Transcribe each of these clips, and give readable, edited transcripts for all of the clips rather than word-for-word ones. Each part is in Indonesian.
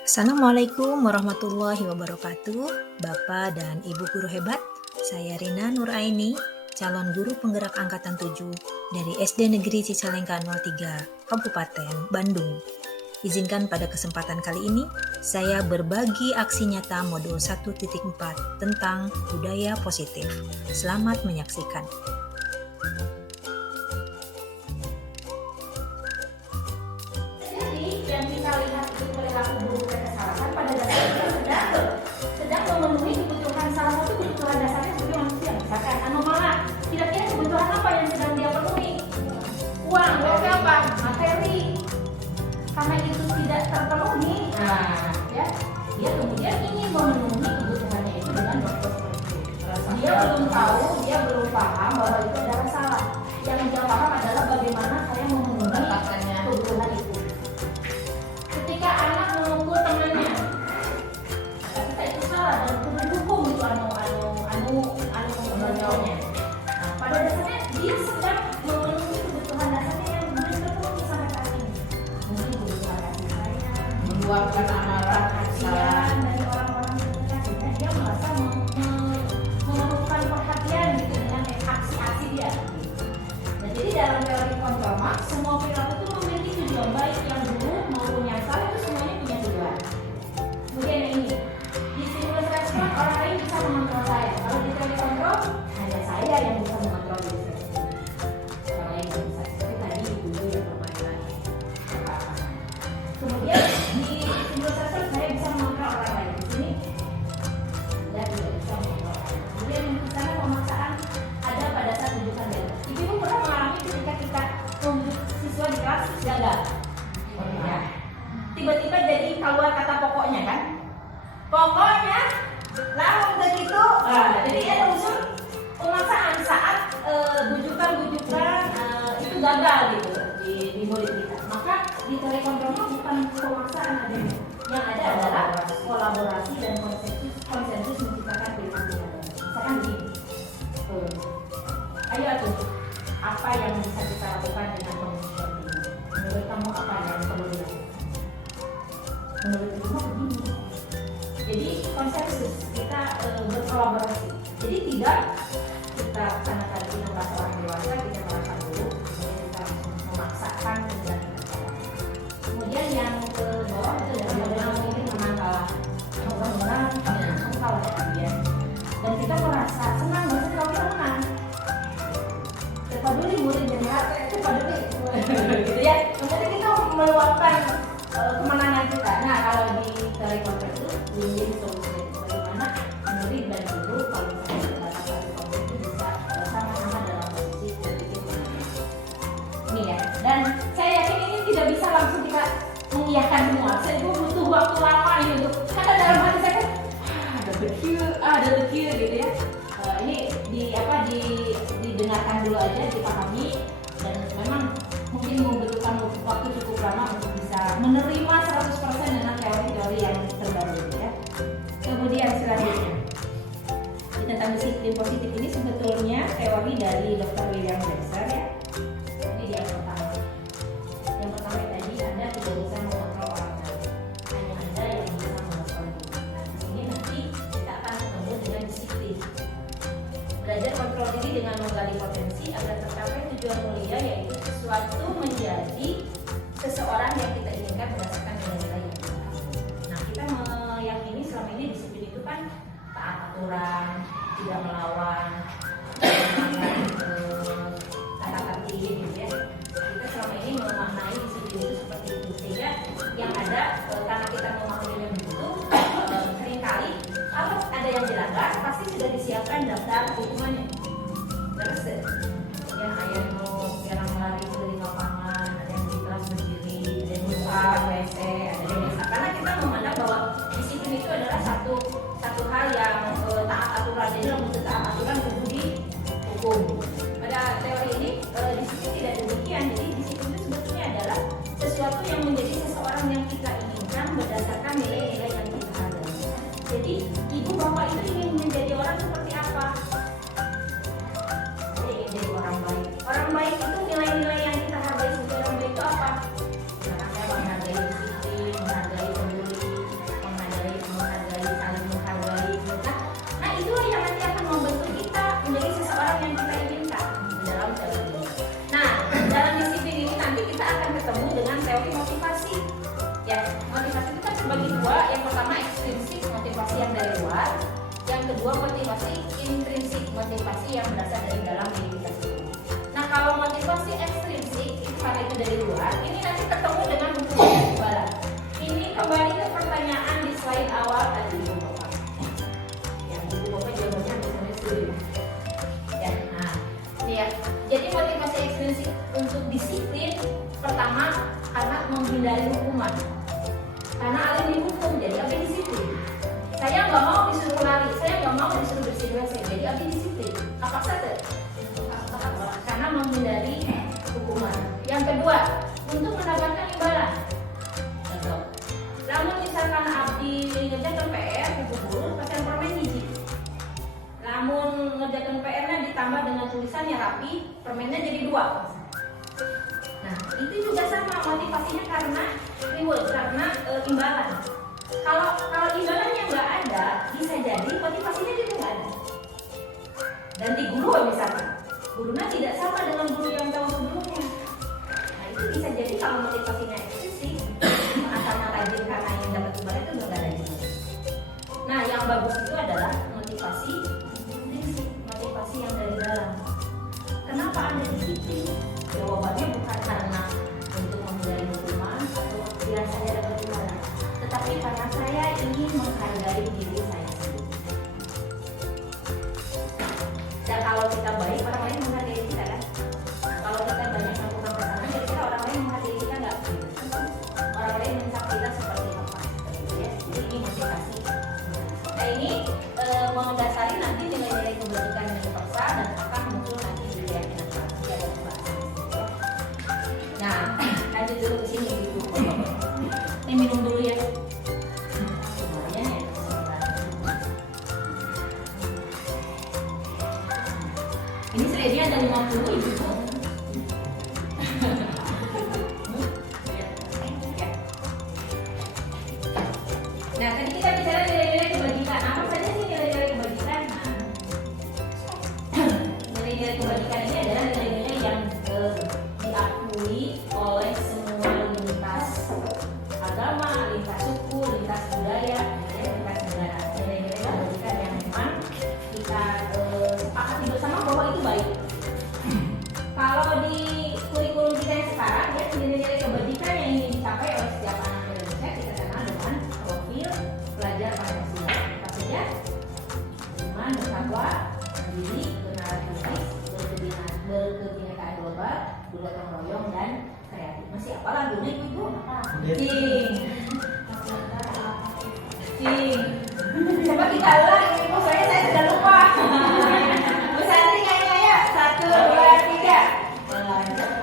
Assalamualaikum warahmatullahi wabarakatuh, Bapak dan Ibu guru hebat. Saya Rina Nuraini, calon guru penggerak angkatan 7 dari SD Negeri Cicalengka 03, Kabupaten Bandung. Izinkan pada kesempatan kali ini, saya berbagi aksi nyata modul 1.4 tentang budaya positif. Selamat menyaksikan. Yang kita lihat itu perilaku buruk dan kesalahan pada dasarnya sedang memenuhi kebutuhan salah satu kebutuhan dasarnya sebagai manusia. Misalkan anomala, kira-kira kebutuhan apa yang sedang dia penuhi? Uang, apa? Materi. Karena itu tidak terpenuhi, ya, dia kemudian ingin memenuhi kebutuhannya itu dengan dokter seperti itu. Dia belum tahu, dia belum paham bahwa itu adalah salah. Yang dia paham adalah bagaimana saya memenuhi kebutuhan itu. Ketika anak memukul temannya, ketika itu salah dan hukum itu memukulnya. Nah, pada dasarnya dia sedang memenuhi kebutuhan dasarnya yang belum terpenuhi sampai saat ini. Mungkin kebutuhan kasih sayang, meluapkan amarah, kasihan dari orang-orang terdekat, sehingga dia merasa memerlukan perhatian gitu dengan aksi-aksi dia. Nah, jadi dalam teori kontrol Marx, semua perilaku itu memiliki tujuan baik yang buruk maupun yang salah itu semuanya punya tujuan. Kemudian yang ini, di stimulus respon orang lain bisa mengontrol saya. Kalau di teori kontrol, hanya saya yang bisa mengontrol diri saya sendiri. Orang lain tidak bisa. Seperti tadi dulu yang permainan apa-apa. Kemudian di stimulus respon saya bisa mengontrol orang lain. Di sini Anda tidak bisa mengontrol orang lain. Kemudian di sana pemaksaan ada pada saat rujukan data. Ibu pernah mengalami ketika kita membujuk siswa di kelas gagal. Ya. Tiba-tiba jadi keluar kata pokoknya kan? Pokoknya langsung begitu. Jadi ada unsur pemaksaan saat bujukan-bujukan itu gagal gitu di murid kita. Maka di teori kontrolnya bukan pemaksaan adanya. Yang ada adalah kolaborasi dan konsensus menciptakan perilaku yang ada. Misalkan begini. Ayo tuh, apa yang bisa kita lakukan dengan kondisi seperti ini? Menurut kamu apa yang perlu dilakukan? Menurut kamu begini. Jadi konsensus kita berkolaborasi. Jadi tidak kita karena tadi kita merasa orang dewasa kita merasa dulu, kemudian kita langsung memaksakan kemudian kita salah. Kemudian yang ke bawah itu adalah bagaimana mungkin menang kalah. Menang kalah ya. Dan kita merasa senang banget kalau kita menang. Paduli murid dan paduli gitu ya. Kemudian kita meluapkan kemenangan kita. Nah, kalau di teori kontrol itu win-win solution. Bagaimana murid dan guru kalau misalnya dalam satu kelompok itu bisa sama-sama dalam posisi positif. Ini ya. Dan saya yakin ini tidak bisa langsung kita mengiyakan semua. Saya butuh waktu lama ini untuk karena dalam hati saya kan ada bekir gitu ya. Ini didengarkan dulu aja, dipahami, dan memang mungkin membutuhkan waktu cukup lama untuk bisa menerima 100% dengan teori-teori yang terbaru gitu ya. Kemudian selanjutnya tentang disiplin positif ini sebetulnya teori dari Dr. William James ya. Ini yang pertama. Yang pertama tadi Anda tidak bisa mengontrol orang lain, hanya Anda yang bisa mengontrol diri. Nah, di sini nanti kita akan ketemu dengan disiplin. Belajar kontrol diri dengan menggali potensi agar tercapai tujuan mulia, yaitu sesuatu menjadi seseorang yang kita inginkan berdasarkan nilai-nilai yang kita. Nah, kita meyakini selama ini disiplin itu kan taat aturan, tidak melawan, kata tertib gitu ya. Kita selama ini memaknai disiplin itu seperti itu, sehingga yang ada karena kita memahaminya begitu, seringkali kalau ada yang dilanggar pasti sudah disiapkan daftar hukumannya. Terus yang ayah mau yang lari dari lapangan, ada yang di kelas berdiri, ada yang buka WC, ada yang bisa. Karena kita memandang bahwa disiplin itu adalah satu hal yang taat aturan, jadi untuk taat aturan kudu dihukum. yang berasal dari dalam diri kita sendiri. Nah, kalau motivasi ekstrinsik itu karena itu dari luar, ini nanti ketemu dengan hubungan imbalan. Ini kembali ke pertanyaan di slide awal tadi Ibu Bapak. Yang Ibu Bapak jawabannya misalnya setuju. Ya, nah, ini ya. Jadi motivasi ekstrinsik untuk disiplin pertama karena menghindari hukuman. Karena Alin dihukum, jadi Abi disiplin. Saya nggak mau disuruh lari, saya nggak mau disuruh bersihin WC, jadi Abi disiplin. Apa saja? Karena menghindari hukuman. Yang kedua, untuk mendapatkan imbalan. Namun misalkan Abdi ngerjakan PR, ibu guru pasang permen hiji. Namun ngerjakan PR-nya ditambah dengan tulisannya rapi, permennya jadi 2. Nah, itu juga sama motivasinya karena reward, karena imbalan. Kalau imbalannya nggak ada, bisa jadi motivasinya juga nggak ada. Dan di guru misalkan, gurunya tidak sama dengan guru yang tahu sebelumnya. Nah, itu bisa jadi kalau motivasinya eksklusif, karena rajin karena yang dapat imbalan itu nggak ada juga. Nah, yang bagus itu adalah motivasi intrinsik, motivasi yang dari dalam. Kenapa Anda disiplin? Jawabannya bukan karena untuk menghindari hukuman atau biar saya dapat imbalan, tetapi karena saya ingin menghargai diri saya sendiri. Dan kalau kita baik, orang lain menghargai kita kan? Kalau kita banyak melakukan kesalahan, kira-kira orang lain menghargai kita nggak? Orang lain mencap kita seperti apa? Ya, jadi ini motivasi. Nah, ini mendasari nanti nilai-nilai kebajikan yang dipaksa dan akan muncul nanti di keyakinan pasti ada pembahasan. Nah, lanjut dulu ke sini ibu. Ini minum dulu ya. Lumayan ya. Ini slide-nya ada 50 ibu. Nah, tadi kita bicara nilai-nilai kebajikan. Apa saja sih nilai-nilai kebajikan? Nilai-nilai kebajikan ini adalah nilai-nilai yang diakui oleh semua lintas agama, lintas suku, lintas budaya, lintas negara. Nilai-nilai kebajikan yang memang kita sepakati bersama bahwa itu baik. Kalau di kurikulum kita yang sekarang, ya nilai-nilai kebajikan yang ingin dicapai oleh setiap anak Indonesia kita kenal dengan profil pelajar Pancasila. Apa saja? Iman, bertakwa, mandiri, kenalan kritis, berkebinekaan global, gotong royong dan kreatif. Masih apa lagunya ibu? Cing. Cing. Coba kita ulang ini ibu, soalnya saya sudah lupa. Bu Santi kayaknya ya. 1, 2, 3.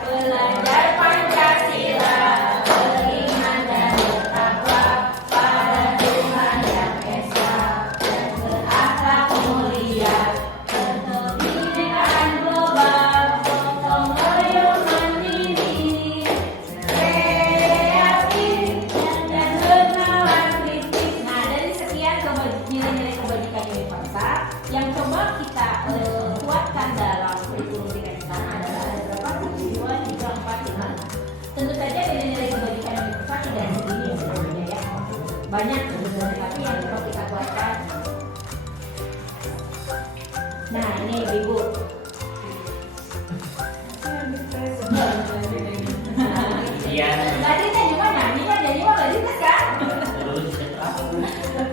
Belajar Pancasila, beriman dan bertakwa pada Tuhan yang Esa, dan berakhlak mulia, berkebinekaan global, gotong royong mandiri, kreatif dan bernalar kritis. Nah, dari sekian nilai-nilai kebajikan yang dipaksa, yang coba kita kuatkan dalam kurikulum kita sekarang adalah ada berapa? 1, 2, 3, 4, 5. Tentu saja nilai-nilai kebajikan yang dipaksa tidak segini sebenarnya ya. Banyak sebenarnya, tapi yang coba kita kuatkan. Nah, ini ibu. Iya. Tadi saya juga nyanyi kan, jadi mah gak jelas kan?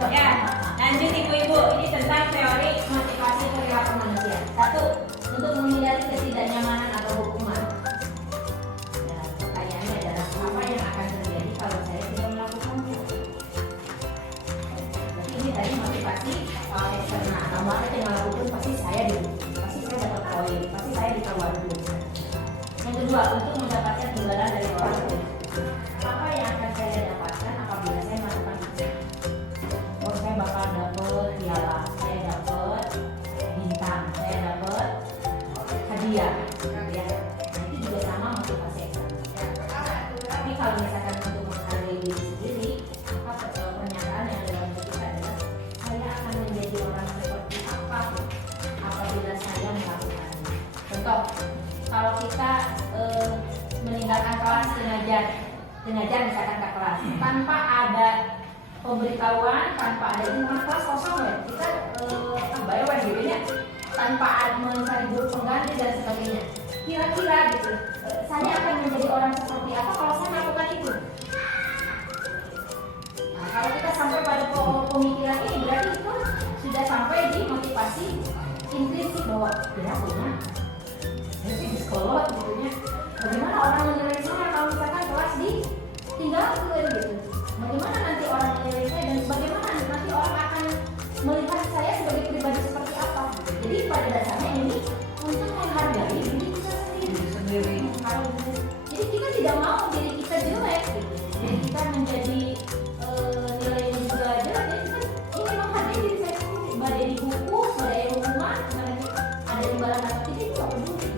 Ya, lanjut ibu-ibu. Ini tentang teori motivasi perilaku manusia. 1, untuk menghindari ketidaknyamanan atau hukuman. Nah, pertanyaannya adalah apa yang akan terjadi kalau saya tidak melakukannya? Berarti ini tadi motivasi eksternal. Kalau saya tidak melakukan, pasti saya dapat poin, pasti saya ditawar dulu. Yang kedua, untuk mendapatkan imbalan dari orang lain. Apa yang akan saya dapatkan apabila saya melakukan itu? Oh, saya bakal dapat piala, saya dapat bintang, saya dapat hadiah. Ya. Nah, itu juga sama motivasi eksternal. Tapi kalau misalkan untuk menghargai diri sendiri, maka pernyataan yang dalam diri kita adalah saya akan menjadi orang seperti apa apabila saya melakukannya. Contoh, kalau kita meninggalkan kelas sengaja misalkan ke kelas tanpa ada pemberitahuan, tanpa ada ini, kelas kosong ya kita bayar gitu ya. tanpa mencari guru pengganti dan sebagainya. Kira-kira gitu, saya akan menjadi orang seperti apa kalau saya melakukan itu? Nah, kalau kita sampai pada pemikiran ini, berarti itu sudah sampai di motivasi implisit bahwa ya punya saya sih psikolog gitu ya. Bagaimana orang menilai saya kalau misalkan kelas ditinggalkan gitu? Bagaimana nanti orang menilai saya dan bagaimana nanti orang akan melihat saya sebagai pribadi seperti apa? Jadi pada dasarnya ini untuk menghargai diri kita sendiri. Jadi kita tidak mau diri kita jelek gitu. Jadi kita menjadi nilainya juga jelek. Jadi kita ini menghargai diri saya sendiri. Badai dihukum, badai hukuman, ada imbalan apa tidak itu nggak peduli.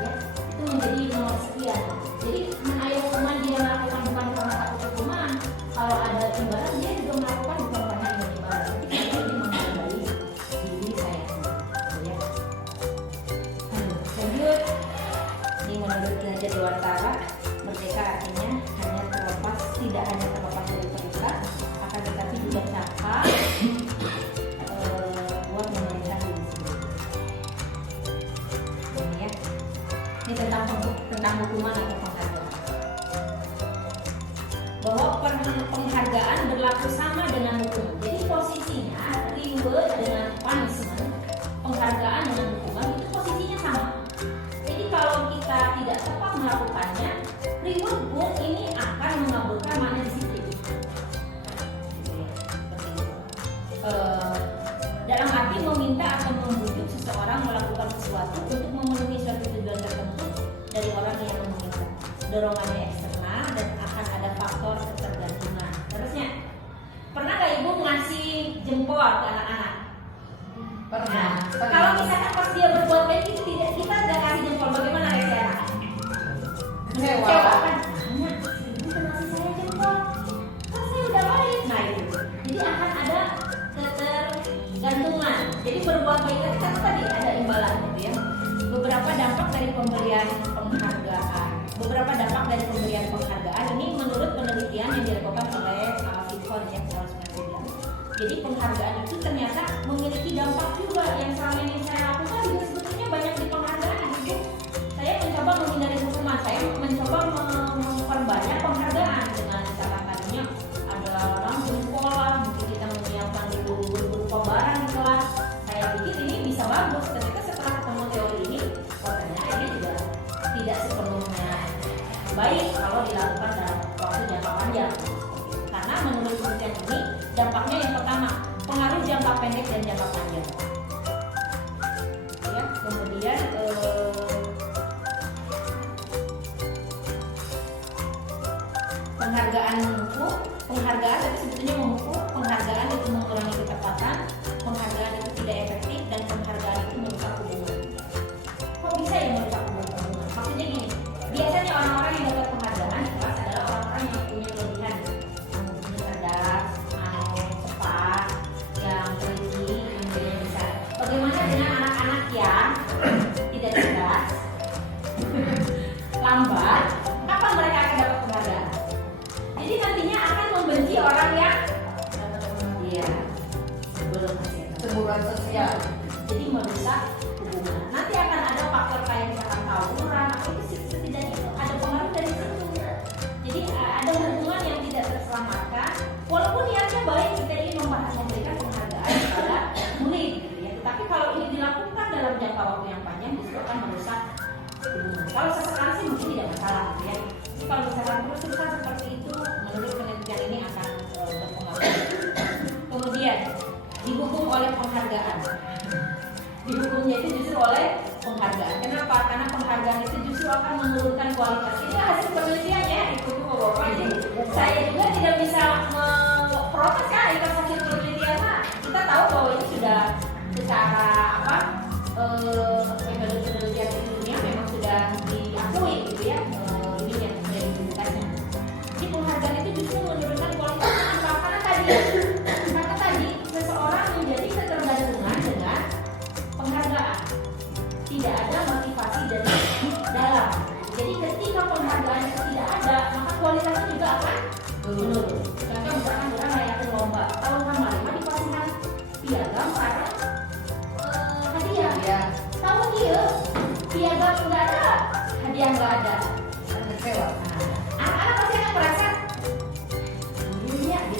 Ya, itu menjadi nomor sekian. Jadi ada hukuman dia melakukan bukan karena takut hukuman. Kalau ada imbalan dia juga melakukan bukan karena ingin imbalan. Tapi karena dia menghargai diri saya sendiri. Ya. Lanjut. Ini menurut Ki Dewantara, merdeka artinya tidak hanya terlepas dari perintah, akan tetapi juga cakap buat memerintah diri sendiri. Ini ya, ini tentang hukuman atau penghargaan. Bahwa penghargaan berlaku sama dengan hukum. Jadi posisinya reward dengan punishment, penghargaan dengan hukuman itu posisinya sama. Jadi kalau kita tidak tepat melakukannya, reward pun ini akan mengabulkan makna disiplin. Dalam arti meminta atau membujuk seseorang melakukan sesuatu untuk memenuhi suatu tujuan tertentu dari orang yang meminta. Dorongannya eksternal dan akan ada faktor ketergantungan. Terusnya, pernah nggak ibu ngasih jempol ke anak-anak? Pernah. Kalau misalkan pas dia berbuat baik itu kita tidak kasih jempol, bagaimana reaksi anak? Kecewa kan? Ibu kasih saya jempol, kan saya udah baik. Nah itu, jadi akan ada ketergantungan. Jadi berbuat baik tadi ada imbalan gitu ya. Beberapa dampak dari pemberian penghargaan. Beberapa dampak dari pemberian penghargaan ini menurut penelitian yang dilakukan oleh Fitcon ya tahun 1999. Jadi penghargaan itu ternyata memiliki dampak juga yang selama ini saya lakukan juga sebetulnya banyak di penghargaan gitu. Saya mencoba menghindari hukuman, saya mencoba memperbanyak penghargaan dengan cara tadinya ada orang jempol lah, mungkin kita menyiapkan berupa barang di kelas. Saya pikir ini bisa bagus, ternyata setelah ketemu teori ini, ternyata ini juga tidak sepenuhnya baik kalau dilakukan dalam waktu jangka panjang. Karena menurut penelitian ini dampaknya yang pertama pengaruh jangka pendek dan jangka panjang. Ya, kemudian penghargaan memupuk, penghargaan tapi sebetulnya memupuk, penghargaan itu mengurangi ketepatan, penghargaan itu tidak efektif dan penghargaan itu merusak hubungan. Kok bisa ya merusak hubungan? Maksudnya gini, biasanya orang-orang yang dapat penghargaan di kelas adalah orang-orang yang punya kelebihan, yang cerdas, cepat, yang teliti, yang bisa. Bagaimana dengan anak-anak yang tidak cerdas, lambat? Kapan mereka akan dapat penghargaan? Jadi nantinya akan membenci orang yang semburan sosial. Jadi merusak hubungan. Nanti akan ada faktor kayak misalkan tawuran, atau itu setidaknya itu ada pengaruh dari situ. Jadi ada hubungan yang tidak terselamatkan. Walaupun niatnya baik, kita ingin memberikan penghargaan kepada murid, gitu ya. Tetapi kalau ini dilakukan dalam jangka waktu yang panjang, justru akan merusak hubungan. Kalau sesekali sih mungkin tidak masalah, gitu ya. Tapi kalau misalkan terus-terusan seperti itu, menurut penelitian ini akan berpengaruh. Kemudian dihukum oleh penghargaan. Dihukumnya itu justru oleh penghargaan. Kenapa? Karena penghargaan itu justru akan menurunkan kualitas. Ini hasil penelitian ya, itu Bapak. Saya juga tidak bisa memprotes kan atas hasil penelitian. Nah, kita tahu bahwa ini sudah secara metode penelitian di dunia memang sudah diakui gitu ya, ini yang sudah dipublikasikan. Jadi penghargaan itu justru menurunkan kualitas. Kenapa? Karena tadi seseorang menjadi ketergantungan dengan penghargaan. Tidak ada motivasi dari dalam. Jadi ketika penghargaan itu tidak ada, maka kualitasnya juga akan menurun. Contoh misalkan orang rayakan lomba tahun 5 dikasihkan piagam atau hadiah.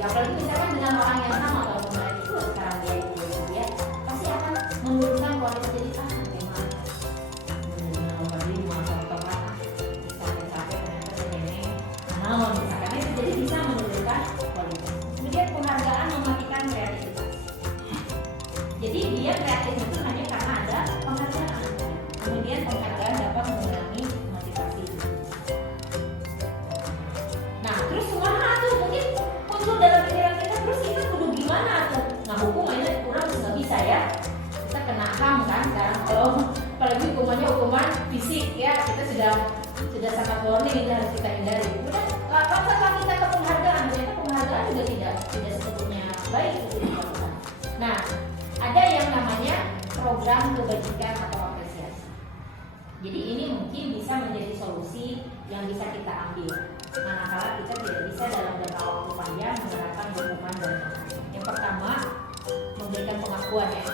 apalagi misalkan dengan orang yang sama kalau kemarin itu sekarang dia itu ya pasti akan menurunkan kualitas. Jadi memang nomor 5 contoh lah capek-capek ternyata segini misalkan itu jadi bisa menurunkan kualitas. Kemudian penghargaan mematikan kreativitas. Jadi dia kreatif itu hanya karena ada penghargaan. Kemudian penghargaan dapat mengurangi motivasi. Nah, terus kumaha tuh mungkin muncul dalam pikiran kita, terus kita kudu gimana tuh? Nah, hukumannya kurang nggak bisa ya. Kita kena HAM kan sekarang kalau apalagi hukumannya hukuman fisik ya, kita sudah sangat warning itu harus kita hindari. Kemudian setelah kita ke penghargaan, ternyata penghargaan juga tidak sepenuhnya baik untuk dilakukan. Nah, ada yang namanya program kebajikan atau apresiasi. Jadi ini mungkin bisa menjadi solusi yang bisa kita ambil manakala kita tidak bisa dalam jangka waktu panjang menerapkan hukuman dan penghargaan. Yang pertama, memberikan pengakuan ya.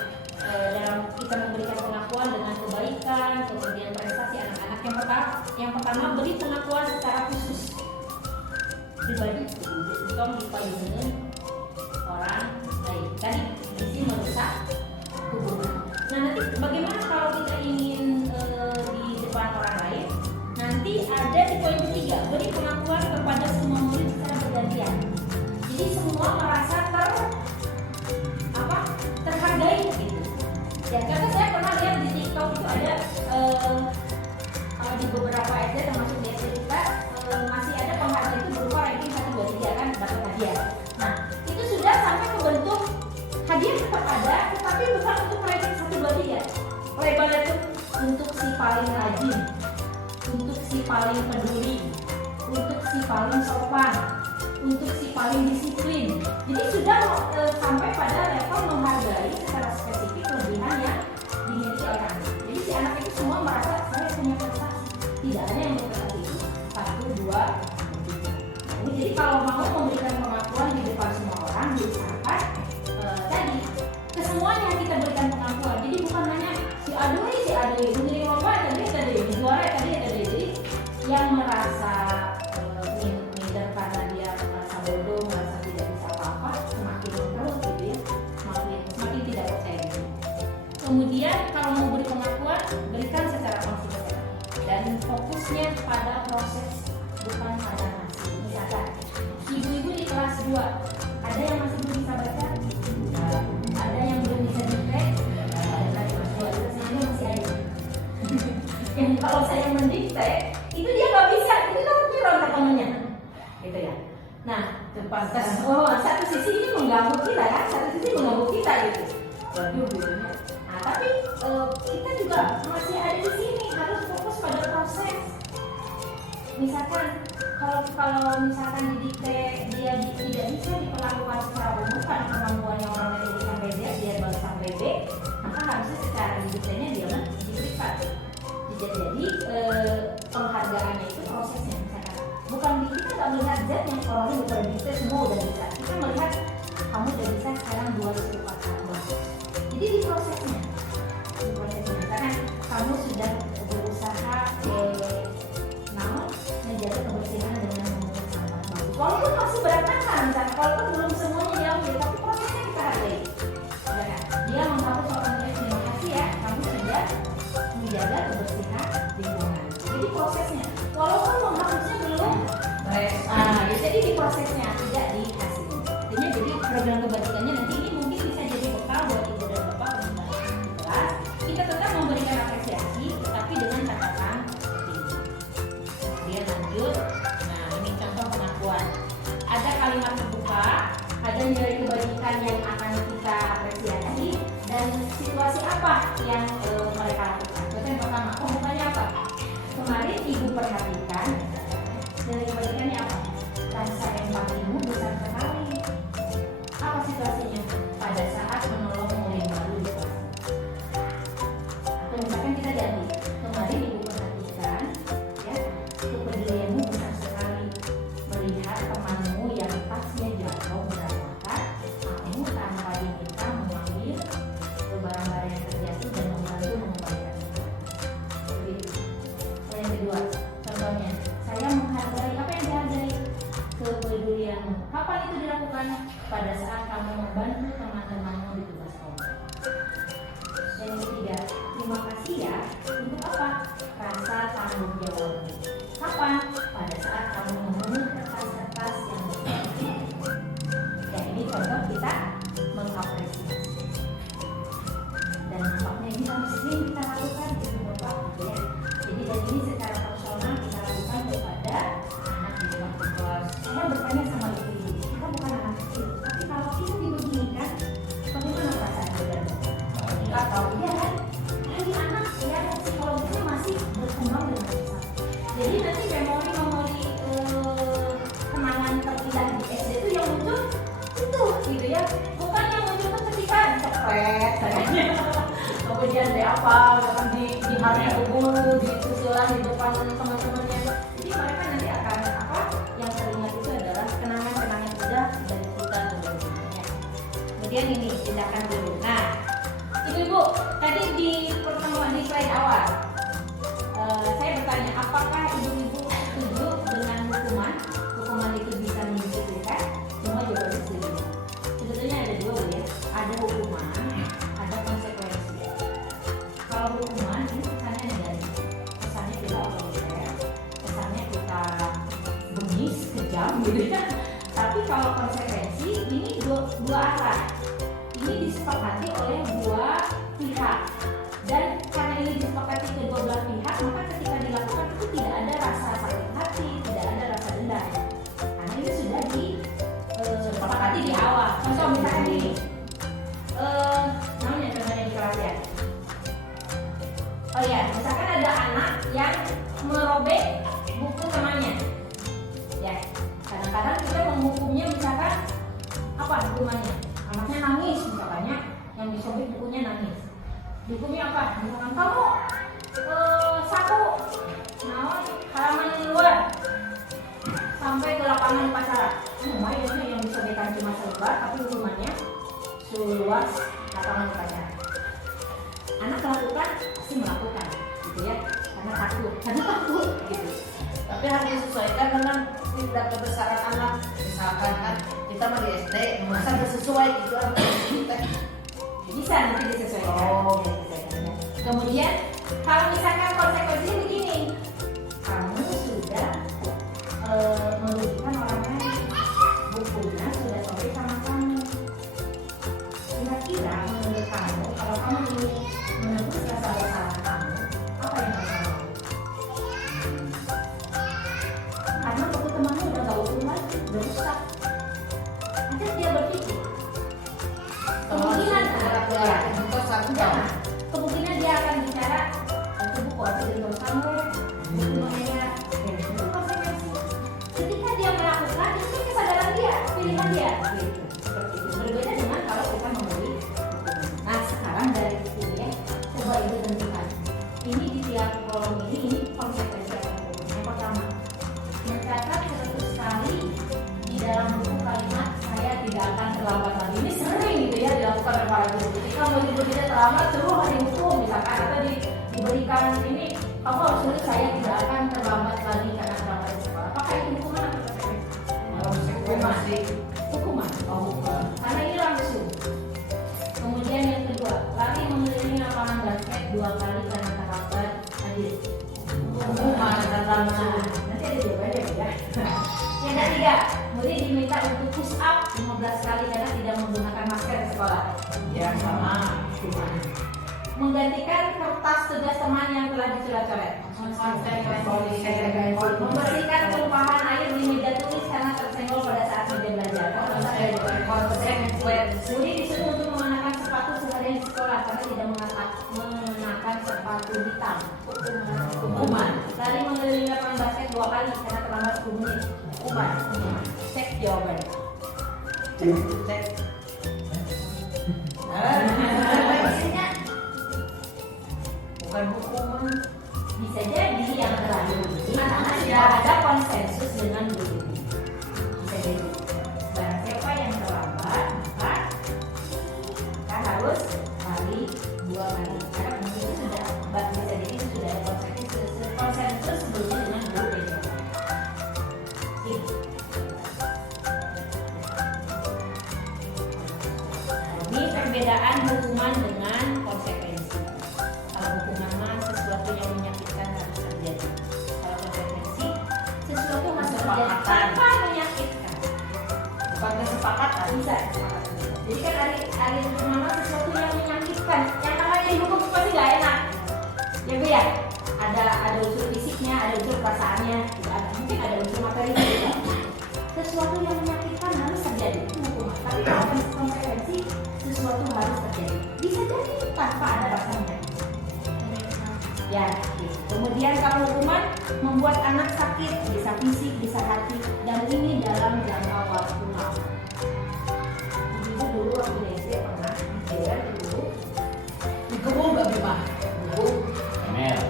Dalam kita memberikan pengakuan dengan kebaikan, kemudian prestasi anak-anak. Yang pertama beri pengakuan secara khusus pribadi, bukan dipayungan orang lain. Tadi isi merusak hubungan. Nah, nanti bagaimana kalau kita ingin di depan orang lain? Nanti ada di poin ketiga, beri pengakuan kepada semua murid secara bergantian. Jadi semua merasa terhargai gitu. Ya, karena saya pernah lihat di TikTok itu ada di beberapa SD termasuk di SD kita masih ada penghargaan itu berupa ranking 1, 2, 3 kan dapat hadiah. Nah, itu sudah sampai ke bentuk hadiah tetap ada, tetapi bukan untuk ranking 1, 2, 3. Labelnya itu untuk si paling rajin, untuk si paling peduli, untuk si paling sopan, untuk si paling disiplin. Jadi sudah sampai pada level menghargai secara spesifik kelebihan yang dimiliki oleh anak. Jadi si anak itu semua merasa saya punya prestasi. Tidak ada yang berprestasi itu 1, 2, 3. Jadi kalau mau memberikan pengakuan di depan semua orang, diusahakan tadi kesemuanya kita berikan pengakuan. Jadi bukan hanya si Adoy menjadi lomba tadi juara tadi. Jadi yang merasa minder karena dia merasa bodoh, merasa tidak bisa apa-apa, semakin terus gitu ya, semakin tidak percaya diri. Kemudian kalau mau beri pengakuan, berikan secara konsisten dan fokusnya pada proses bukan pada hasil. Misalkan ibu-ibu di kelas 2 ada yang masih belum bisa baca, ada yang belum bisa diktek, ada kelas 2 itu sebenarnya masih ada. Yang kalau saya mendikte itu dia nggak bisa, itu kan rontak temennya, gitu ya. Nah, pantas. Satu sisi ini mengganggu kita kan, satu sisi mengganggu kita gitu. Waduh, gurunya. Nah, tapi kita juga masih ada di sini, harus fokus pada proses. Misalkan kalau misalkan didikte dia tidak bisa diperlakukan secara umum karena kemampuannya orang dari sampai dia baru sampai B, maka harusnya secara didiktenya dia diberikan. Jadi penghargaannya itu prosesnya, misalkan bukan kita nggak melihat Z yang orangnya udah bisa semua udah bisa, kita melihat kamu udah bisa sekarang 2 kata. Jadi di prosesnya misalkan kamu sudah berusaha menjaga kebersihan dengan memungut sampah bagus, walaupun masih berantakan, misalkan walaupun belum semuanya diambil, tapi prosesnya kita hargai. Dia menghapus soal terima kasih ya, kamu sudah menjaga kebersihan lingkungan. Jadi prosesnya, walaupun menghapusnya belum, jadi di prosesnya tidak di hasilnya. Artinya jadi program kebajikannya nanti ini mungkin bisa jadi bekal buat ibu dan bapak penyelenggara kelas. Kita tetap memberikan apresiasi, tetapi dengan catatan seperti ini. Kemudian lanjut, nah ini contoh pengakuan. Ada kalimat terbuka, ada nilai kebajikan yang akan kita apresiasi, dan situasi apa yang mereka lakukan. Yang pertama, pembukanya apa? Kemarin ibu perhatikan nilai kebajikannya apa? Rasa empatimu besar sekali. Apa situasinya? Pada saat menolong murid baru di kelas. Atau misalkan kita ganti, kemarin ibu perhatikan ya, kepedulianmu besar sekali melihat temanmu yang tasnya jatuh berantakan, kamu tanpa diminta mengambil barang-barang yang terjatuh dan membantu mengembalikannya. Yang kedua, contohnya, saya menghargai apa yang dihargai? Kepedulianmu. Kapan itu dilakukan pada saat kamu membantu teman-temanmu di tugas kelompok. Dan yang ketiga, terima kasih ya. Untuk apa? Rasa tanggung jawab. Kapan? Pada saat kamu memenuhi kertas-kertas yang berarti. Ya, ini contoh kita mengapresiasi. Dan nampaknya ini harus sering kita lakukan gitu Bapak, gitu ya. Jadi dari ini secara personal kita lakukan kepada anak di waktu kelas. Saya bertanya sama ibu, kita bukan anak kecil, tapi kalau kita dibeginikan, bagaimana perasaan kita? Kita tahu ya kan, ini anak ya psikologisnya masih berkembang dengan pesat. Jadi nanti memori kenangan terindah di SD itu yang muncul itu gitu ya, bukan yang muncul itu ketika cepet katanya. Kemudian apa di hari guru di susulan di depan teman-temannya. Jadi mereka nanti akan apa yang teringat itu adalah kenangan-kenangan indah dari kita tentunya. Kemudian ini tindakan guru. Nah, ibu-ibu tadi di pertemuan di slide awal saya bertanya apakah ibu-ibu setuju dengan hukuman? Hukuman itu bisa mendisiplinkan? Semua jawabannya setuju. Sebetulnya ada dua ya, ada hukuman, ada konsekuensi. Kalau hukuman ini kesannya negatif, kesannya tidak otoriter, kesannya kita bengis, kejam gitu ya. Tapi kalau konsekuensi ini dua arah. Ini disepakati oleh dua pihak. Dan karena ini disepakati kedua belah pihak, maka ketika dilakukan itu tidak ada rasa sakit hati, tidak ada rasa dendam. Karena ini sudah disepakati di awal. Contoh misalkan ini, namanya contohnya di kelas ya. Oh ya, misalkan ada anak yang merobek buku temannya. Ya, kadang-kadang kita menghukumnya misalkan apa hukumannya? Anaknya nangis misalkannya, yang disobek bukunya nangis. Dihukumnya apa? Misalkan kamu sapu halaman luar sampai ke lapangan upacara. Lumayan yang disobekkan cuma seluar, tapi hukumannya seluas lapangan upacara. Anak melakukan pasti melakukan gitu ya, karena takut gitu. Tapi harus disesuaikan dengan tingkat kebesaran anak. Misalkan kan kita mau di SD, masa udah sesuai gitu kita. Bisa nanti disesuaikan. Kemudian kalau misalkan konsekuensinya begini, kamu sudah merugikan orang lain, bukunya sudah sobek sama kamu. Kira-kira menurut kamu, kalau kamu ingin menebus rasa bersalah kamu, apa yang harus kamu lakukan? Karena buku temannya udah gak utuh lagi, udah rusak. Nanti dia berpikir, kemungkinan kemungkinan dia akan bicara itu buku aku jadi kamu buku makanya itu konsekuensi. Ketika dia melakukan itu kan kesadaran dia, pilihan dia gitu. Seperti itu. Berbeda dengan kalau kita memberi hukuman. Nah sekarang dari sini ya, coba ibu tentukan. Ini di tiap kolom ini konsekuensi apa hukum. Yang pertama, mencatat 100 kali di dalam buku kalimat saya tidak akan terlambat lagi. Ini sering gitu ya dilakukan oleh para guru. Ketika mau ibu tidak terlambat, suruh hari hukum misalkan atau diberikan ini kamu harus tulis saya tidak akan terlambat lagi karena terlambat di sekolah. Apakah itu hukuman atau konsekuensi? Masih Hukuman. Oh, hukuman. Karena ini langsung. Kemudian yang kedua, lari mengelilingi lapangan basket 2 kali karena terlambat. Hadir. hukuman terlambat. Nanti ada jawabannya ya. Yang ketiga, murid diminta untuk push up 15 kali karena tidak menggunakan masker di sekolah. Ya sama. Menggantikan kertas tugas teman yang telah dicoret-coret. Membersihkan tumpahan air di meja tulis karena tersenggol pada saat meja belajar. Murid disuruh untuk mengenakan sepatu seharian di sekolah karena tidak mengenakan sepatu hitam. Hukuman. Lari mengelilingi lapangan basket 2 kali karena terlambat 10 menit. Hukuman. Cek jawaban. Cek. Maksudnya Bukan hukuman. bisa jadi yang terakhir ini karena sudah ada konsensus dengan guru. Bisa jadi barang siapa yang terlambat maka harus lari 2 kali karena mungkin itu sudah bisa jadi itu sudah ada konsensus sebelumnya dengan guru. perbedaan hukuman dengan konsekuensi. Kalau hukuman mah sesuatu yang menyakitkan harus terjadi. Kalau konsekuensi sesuatu harus terjadi tanpa menyakitkan. Bukan kesepakatan. Bisa. Jadi kan hari hukuman mah sesuatu yang menyakitkan. Yang namanya dihukum itu pasti nggak enak. Ya Bu ya. Ada unsur fisiknya, ada unsur perasaannya, mungkin ada unsur materinya juga. Sesuatu yang menyakitkan harus terjadi itu hukuman. Tapi kalau konsekuensi sesuatu harus terjadi. Bisa jadi tanpa ada rasanya. Ya, gitu. Kemudian kalau hukuman membuat anak sakit, bisa fisik, bisa hati, dan ini dalam jangka waktu lama. Ibu dulu waktu SD pernah dijewer dulu, Dikebun nggak Bima? Dikebun. Emel.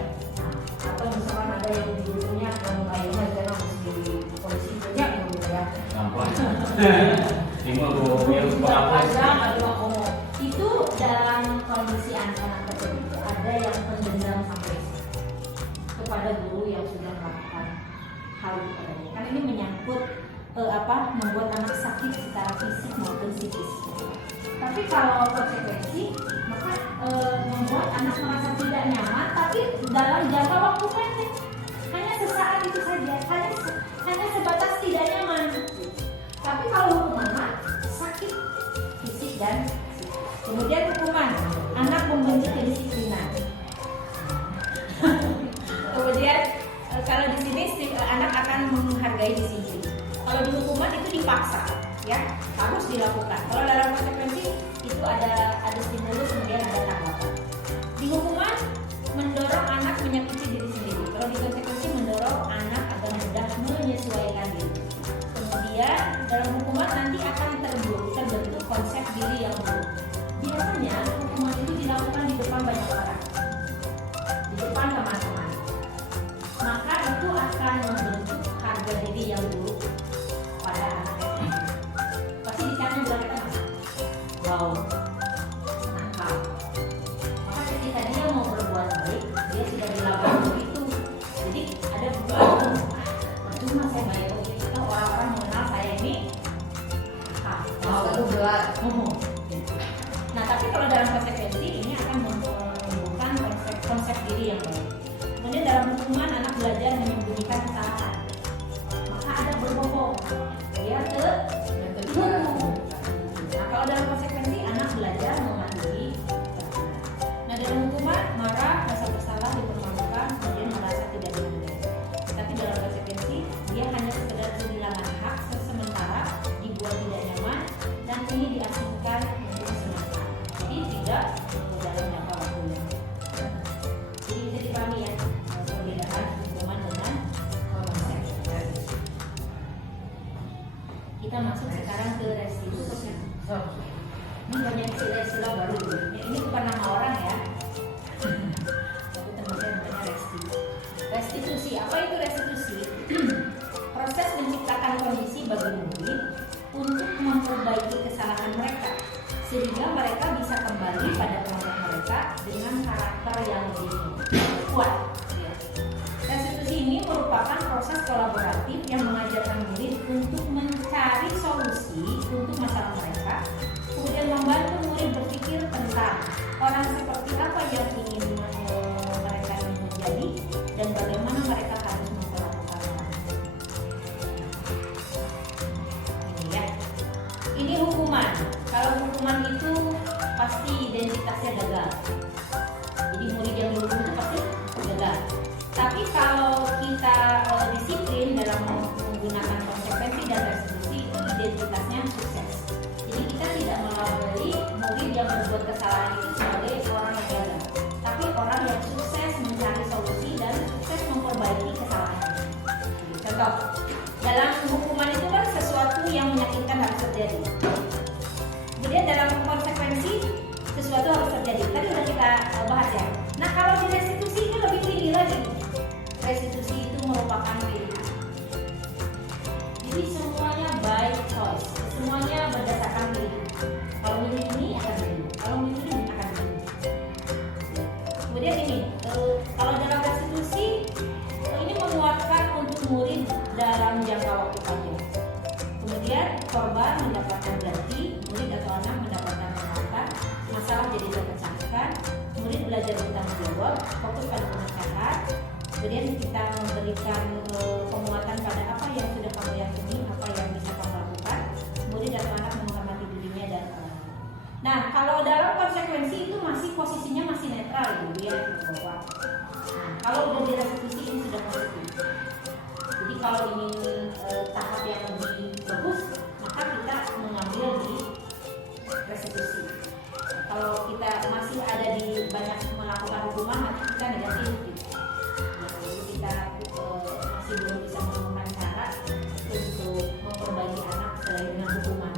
atau misalkan ada yang dihukumnya yang lainnya karena harus di polisi banyak yang gitu ya. Gampang. Timur gue berapa? Itu dalam kondisi anak-anak tersebut itu ada yang pendendam sampai kepada guru yang sudah melakukan hal itu padanya. Karena ini menyangkut membuat anak sakit secara fisik maupun psikis. Tapi kalau konsekuensi maka membuat anak merasa tidak nyaman, tapi dalam jangka waktu pendek, hanya sesaat itu saja, hanya sebatas tidak nyaman. Tapi kalau hukuman mah sakit fisik dan psikis. Kemudian hukuman anak membenci kedisiplinan. Kemudian kalau di sini anak akan menghargai disiplin. Kalau di hukuman itu dipaksa, ya harus dilakukan. Kalau dalam konsekuensi itu ada stimulus kemudian ada tanggapan. Di hukuman mendorong anak menyakiti diri sendiri. Kalau di konsekuensi mendorong anak agar mudah menyesuaikan diri. Kemudian dalam hukuman nanti akan terbentuk konsep diri yang buruk. Biasanya hukuman itu dilakukan di depan banyak orang, di depan teman-teman. Maka itu akan membentuk harga diri yang buruk pada anak itu. Pasti dicari bilang kita wow, nakal. Maka ketika dia mau berbuat baik, dia sudah dilakukan begitu. Jadi ada beberapa, cuma saya baik begitu. Kalau orang-orang mengenal saya ini, Lalu gelar. Nah, tapi kalau dalam konsekuensi ini akan menimbulkan konsep diri yang baik. Kemudian dalam hukuman anak belajar menyembunyikan kesalahan. Maka ada berbohong. Dia terhukum. Nah, kalau dalam konsekuensi anak belajar mematuhi peraturan. Nah, dalam hukuman marah, rasa bersalah dipermalukan, kemudian merasa tidak dihargai. Tapi dalam konsekuensi dia hanya sekedar kehilangan hak sementara, dibuat tidak nyaman, dan ini diasingkan untuk sementara. Jadi tidak dalam jangka waktu yang. Jadi bisa dipahami ya perbedaan hukuman dengan konsekuensi. Kita masuk sekarang ke restitusi. Ini banyak istilah-istilah baru. Ini bukan nama orang ya. Tapi termasuk namanya restitusi. Restitusi, apa itu restitusi? Proses menciptakan kondisi bagi murid untuk memperbaiki kesalahan mereka sehingga mereka bisa kembali pada kelompok mereka dengan karakter yang lebih kuat. Restitusi ini merupakan proses kolaboratif yang mengajarkan murid untuk mencari solusi untuk masalah mereka, kemudian membantu murid berpikir tentang orang seperti apa yang ingin mereka menjadi dan bagaimana mereka harus memperlakukannya. Ini ya. Ini hukuman. Kalau hukuman itu pasti identitasnya gagal. Jadi murid yang dihukum itu pasti gagal. Tapi kalau kita disiplin dalam menggunakan konsekuensi dan restitusi, itu identitasnya sukses. Jadi kita tidak melabeli murid yang berbuat kesalahan itu sebagai orang yang gagal, tapi orang yang sukses mencari solusi dan sukses memperbaiki kesalahannya. Contoh, dalam hukuman itu kan sesuatu yang menyakitkan harus terjadi. Kemudian dalam konsekuensi sesuatu harus terjadi. Tadi sudah kita bahas ya. Nah, kalau di restitusi itu lebih tinggi lagi. Restitusi itu merupakan pilihan. Jadi semuanya by choice. Semuanya berdasarkan pilihan. Kalau milih ini akan milih. Kalau milih ini akan milih. Kemudian ini, kalau dalam restitusi ini menguatkan untuk murid dalam jangka waktu panjang. Kemudian korban mendapatkan ganti, murid atau anak mendapatkan penghormatan, Nah, kalau dalam konsekuensi itu masih posisinya masih netral ibu ya di bawah. Nah, kalau udah di restitusi ini sudah positif. Jadi kalau ingin tahap yang lebih bagus, maka kita mengambil di restitusi. Kalau kita masih ada di banyak melakukan hukuman, nanti kita negatif. Gitu. Nah, jadi kita masih belum bisa menemukan cara untuk memperbaiki anak selain dengan hukuman.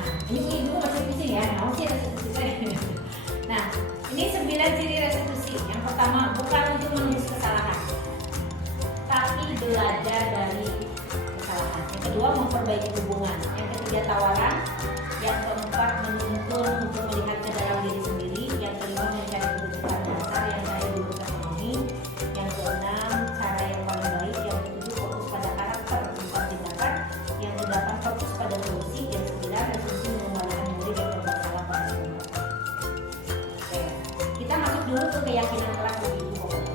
Nah, ini ibu masih pusing ya, mau sih restitusi saya. Nah, ini 9 ciri restitusi. Yang pertama, bukan untuk menembus kesalahan, tapi belajar dari kesalahan. Yang kedua, memperbaiki hubungan. Yang ketiga, tawaran. Yang keempat, menuntun untuk melihat ke dalam diri sendiri. Yang kelima, mencari kebutuhan dasar yang saya dulu ekonomi. Yang keenam, cara yang paling baik. Yang ketujuh, fokus pada karakter bukan tindakan. Yang kedelapan, fokus pada solusi. Yang sembilan, resolusi mengembalikan murid yang bermasalah pada semua. Oke, kita masuk dulu ke keyakinan kelas begitu pokoknya.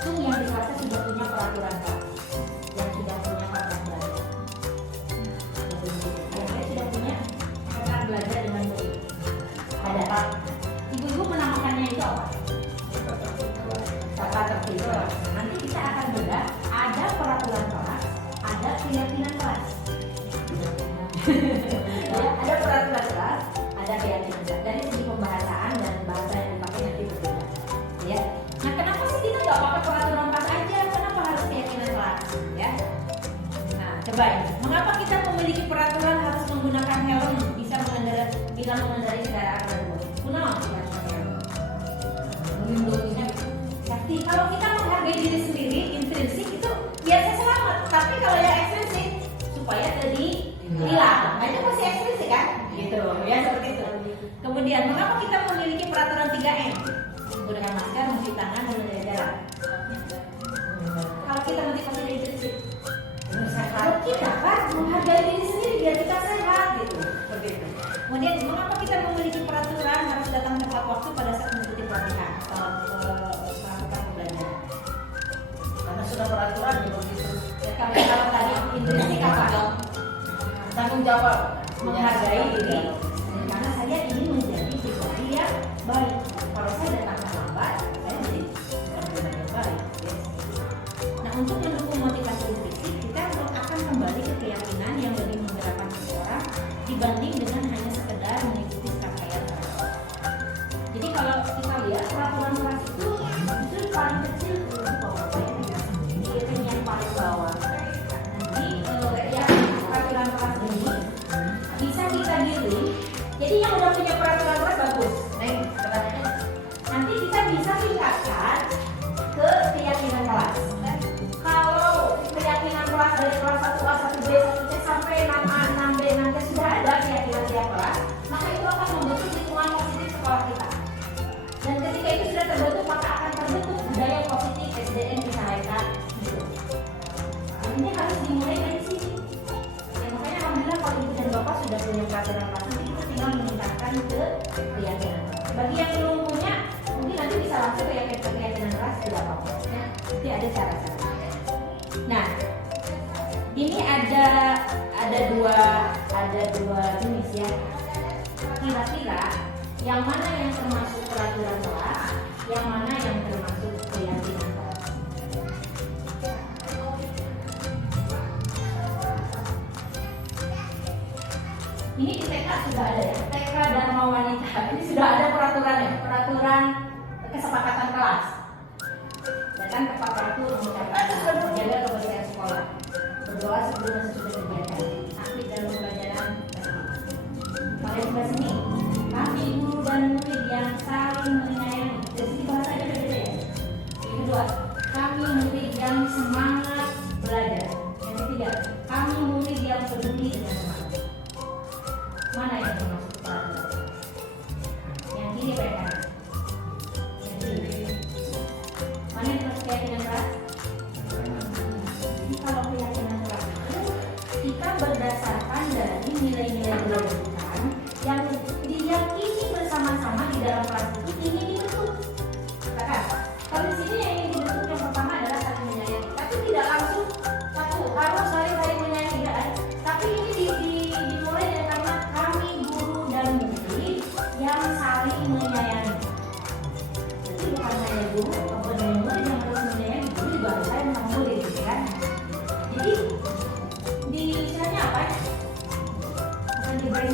Itu yang di kelasnya sudah punya peraturan kelas, yang sudah punya peraturan belajar. Yang sudah punya peraturan belajar dengan murid. Ada apa? Ibu-ibu menamakannya itu apa? Tata tertib kelas. Nanti kita akan bedah ada peraturan kelas, ada keyakinan kelas. Ya, ada peraturan kelas, ada keyakinan kelas. Dari segi pembahasan dan bahasa yang dipakai nanti berbeda. Ya. Nah, kenapa sih kita nggak pakai peraturan kelas aja? Kenapa harus keyakinan kelas? Ya. Nah, coba ini. Mengapa kita memiliki peraturan harus menggunakan helm bisa mengendarai kendaraan roda? Kenapa kita harus pakai helm? Melindunginya. Tapi kalau kita menghargai diri sendiri, intrinsik itu biasa selamat. Tapi kalau yang ekstrinsik supaya tadi hilang. Nah, itu masih ekstrinsik kan? Gitu. Ya seperti itu. Kemudian, mengapa kita memiliki peraturan 3M? Menggunakan masker, mencuci tangan, dan menjaga jarak. Kalau kita motivasi dari intrinsik, sehat. Kita kan menghargai diri sendiri biar kita sehat gitu. Seperti itu. Kemudian, mengapa kita memiliki peraturan harus datang tepat waktu pada saat mengikuti pelatihan atau melakukan pembelajaran? Karena sudah peraturan ya begitu. Ya, kalau tadi intrinsik apa? Tanggung jawab, Menghargai diri. Karena saya ingin menjadi pribadi yang baik. Kalau saya datang terlambat, saya menjadi pribadi yang baik. Ya. Nah, untuk mendukung motivasi intrinsik, kita akan kembali ke keyakinan yang lebih menggerakkan seseorang dibanding dengan hanya sekedar mengikuti serangkaian peraturan. Jadi kalau kita lihat peraturan kelas itu paling kecil itu bawah ini yang paling bawah. Nanti ya peraturan kelas ini bisa kita giring. Jadi yang udah punya peraturan kelas bagus. Nanti kita bisa tingkatkan ke keyakinan kelas. Kalau keyakinan kelas dari kelas 1A, 1B, 1C sampai 6A, 6B nanti sudah ada keyakinan tiap kelas, maka itu akan membentuk lingkungan positif sekolah kita. Dan ketika itu sudah terbentuk, maka akan terbentuk budaya positif SDN di Salengka. Ini harus dimulai dari sini. Ya, makanya alhamdulillah kalau ibu dan bapak sudah punya peraturan kelas, nanti kita tinggal meningkatkan ke keyakinan. Bagi yang belum punya, mungkin nanti bisa langsung ke keyakinan kelas tidak apa-apa. Ya, nanti ada cara-cara. Nah, ini ada dua jenis ya. Kira-kira yang mana yang termasuk peraturan kelas, yang mana yang termasuk keyakinan kelas? Ini di TK sudah ada ya, TK Dharma Wanita. Ini sudah ada peraturannya, peraturan kesepakatan kelas. Ya kan, tepat waktu mengucapkan menjaga kebersihan sekolah, berdoa sebelum dan sesudah kegiatan, aktif dalam pembelajaran. Pada sebelah sini, kami guru dan murid yang saling menyayangi. Dari segi bahasanya beda ya. Yang kedua, kami murid yang semangat belajar. Yang ketiga, kami murid yang peduli dengan semangat. Mana yang termasuk peraturan? Yang kiri apa yang kanan? Yang kiri. Mana yang termasuk keyakinan kelas? Jadi kalau keyakinan kelas itu kita berdasarkan dari nilai-nilai pendidikan yang diyakini bersama-sama di dalam kelas itu ingin dibentuk. Katakan, kalau di sini yang ingin dibentuk yang pertama adalah saling menyayangi, tapi tidak langsung satu harus saling menyayangi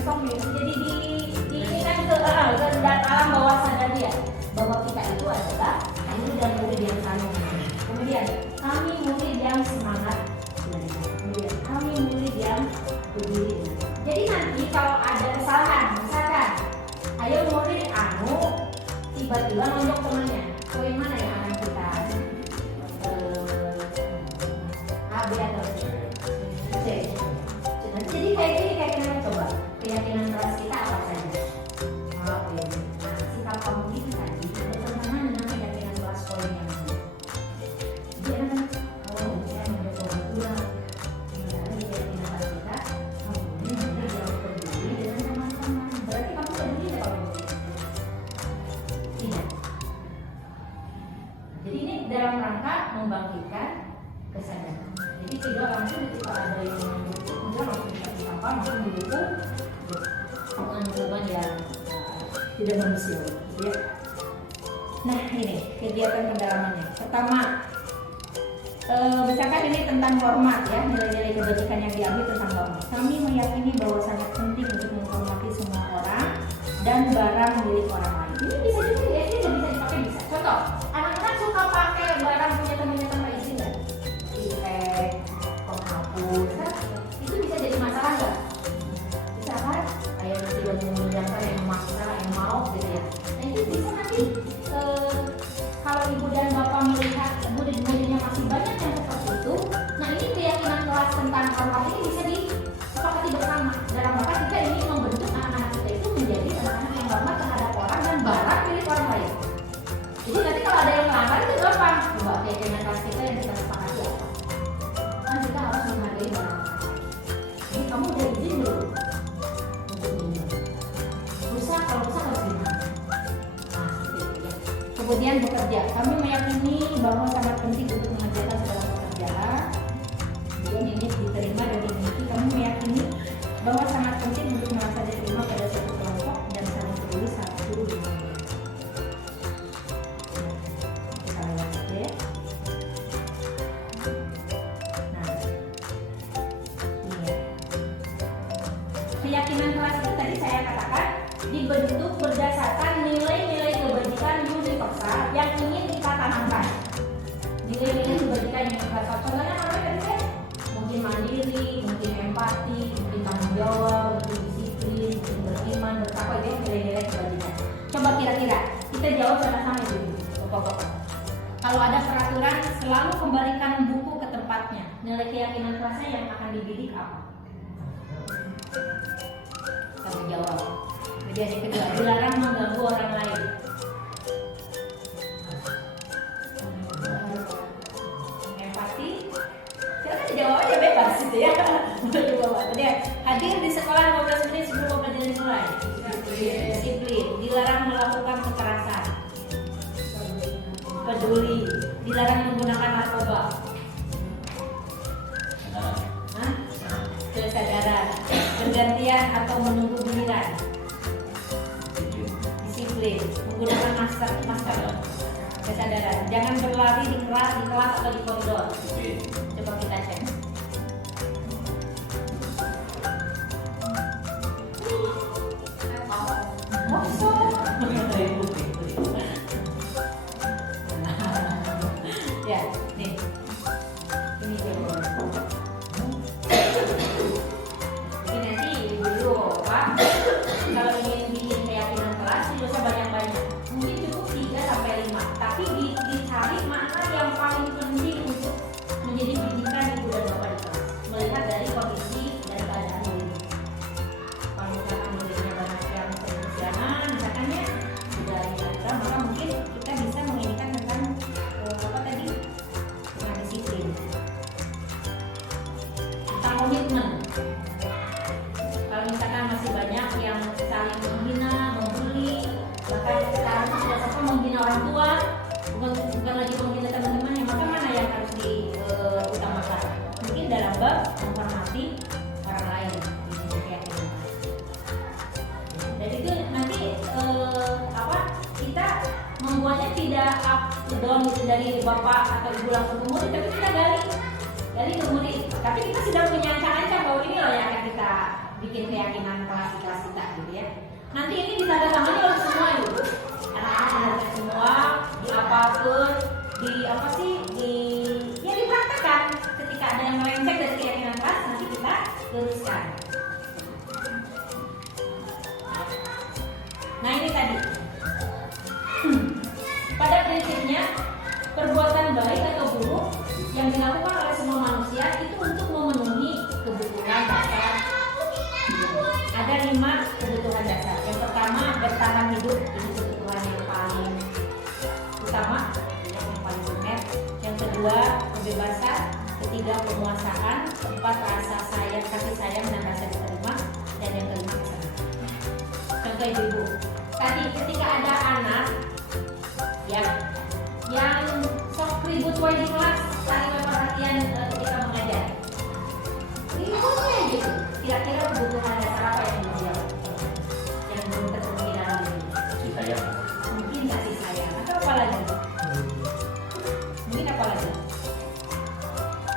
kantong nih. Jadi di ini kan ke alam bawah sadar dia bahwa kita itu adalah ini dan murid yang saling. Kemudian kami murid yang semangat. Kemudian kami murid yang berdiri. Jadi nanti kalau ada kesalahan, misalkan ayo murid tiba-tiba nunjuk temannya, poin mana yang akan kita A, B atau C? C. Jadi kayak gini, kayak gini coba keyakinan kelas kita apa saja? Oke. Nah, sikap kamu ini tadi bertentangan dengan keyakinan kelas poin yang mana? Dia kan, saya mencoba ulang. Keyakinan kelas kita, kamu ini yang peduli dengan teman-teman. Berarti kamu peduli tidak kalau tidak. Jadi ini dalam rangka membangkitkan kesadaran. Jadi tidak langsung ketika ada yang mendukung, kemudian langsung kita langsung mendukung dengan hubungan yang tidak manusiawi. Ya. Nah ini kegiatan pendalamannya. Pertama, misalkan ini tentang hormat ya, nilai-nilai kebajikan yang diambil tentang hormat. Kami meyakini bahwa sangat penting untuk menghormati semua orang dan barang milik orang lain. Ini bisa juga ya, ini bisa dipakai bisa. Contoh, anak-anak suka pakai barang punya temannya tanpa izin nggak? IPad, penghapus, kan? Itu bisa jadi masalah nggak? Bisa kan? Kayak nanti yang meminjamkan yang memaksa, yang mau gitu ya. Nah itu bisa nanti kalau ibu dan bapak melihat murid-muridnya masih banyak yang seperti itu, nah ini keyakinan kelas tentang hormat ini bisa disepakati bersama dalam rangka kita ini membentuk anak-anak kita itu menjadi anak-anak yang hormat terhadap orang dan barang milik orang lain. Jadi nanti kalau ada yang melanggar itu gampang. Coba keyakinan kelas kita yang kita sepakati apa? Kan kita harus menghargai barang orang lain. Jadi kamu udah izin belum? Untuk minum. Rusak, kalau rusak harus gimana? Nah, seperti itu ya. Kemudian bekerja. Kami meyakini bahwa sangat penting untuk mengerjakan segala pekerjaan. Kemudian ini diterima dan dimiliki. Kami meyakini bahwa sangat penting untuk merasa diterima pada suatu kelompok dan saling peduli satu dengan lain. Kita lewat saja ya. Nah, ini ya. Keyakinan kelas itu tadi saya katakan dibentuk berdasarkan nilai-nilai kebajikan universal yang ingin kita tanamkan. Nilai-nilai kebajikan universal contohnya apa tadi ya? Mungkin mandiri, mungkin empati, mungkin tanggung jawab, mungkin disiplin, mungkin beriman, bertakwa, itu nilai-nilai kebajikan. Coba kira-kira kita jawab sama-sama dulu, bapak-bapak. Kalau ada peraturan, selalu kembalikan buku ke tempatnya. Nilai keyakinan kelasnya yang akan dibidik apa? Kamu jawab. Kemudian yang kedua, dilarang mengganggu orang lain. Empati, silakan dijawab aja bebas gitu ya. Kemudian hadir di sekolah 15 menit sebelum pembelajaran dimulai. Disiplin, dilarang melakukan kekerasan. Peduli, dilarang menggunakan narkoba. Hah? Kesadaran, bergantian atau menunggu giliran. Disiplin, menggunakan masker. Kesadaran, jangan berlari di kelas atau di koridor. Coba kita cek. Ya, nih. Ini jawabannya. Jadi nanti dulu Pak, kalau ingin bikin keyakinan kelas tidak usah banyak-banyak. Mungkin cukup 3 sampai 5. Tapi dicari mana yang paling penting untuk menjadi bidikan ibu dan bapak di kelas. Melihat dari kondisi dan keadaan murid. Kalau misalkan muridnya banyak yang kesianan, misalkan ya sudah kita maka mungkin kita bisa menginginkan tentang apa tadi? Tentang disiplin. Tentang komitmen. Kalau misalkan masih banyak yang saling menghina, membuli, bahkan sekarang sudah sampai menghina orang tua, bukan lagi menghina teman-temannya, maka mana yang harus diutamakan? Mungkin dalam bab menghormati orang lain, ini keyakinan. Dan itu nanti kita membuatnya tidak up down gitu dari bapak atau ibu langsung ke murid, tapi kita gali ke murid. Tapi kita sudah punya ancang-ancang bahwa ini loh yang akan kita bikin keyakinan kelas kita gitu ya. Nanti ini ditandatangani oleh semua ibu, anak-anak semua, diapapun, ya dipraktekkan. Ketika ada yang melenceng dari keyakinan kelas, nanti kita luruskan. Nah ini tadi. Pada prinsipnya perbuatan baik atau buruk yang dilakukan oleh semua manusia itu untuk memenuhi kebutuhan dasar. Ada 5 kebutuhan dasar. Yang pertama bertahan hidup, ini kebutuhan yang paling utama, yang paling primer. Yang kedua kebebasan, ketiga penguasaan, keempat rasa sayang, kasih sayang dan rasa diterima, dan yang kelima kesenangan. Contoh ibu, tadi ketika ada anak ya yang sok ribut wae di kelas, saling perhatian ketika mengajar. Ributnya gitu. Kira-kira kebutuhan dasar apa yang dia yang belum terpenuhi dalam diri? Kasih sayang. Mungkin kasih sayang atau apa lagi? Mungkin apa lagi?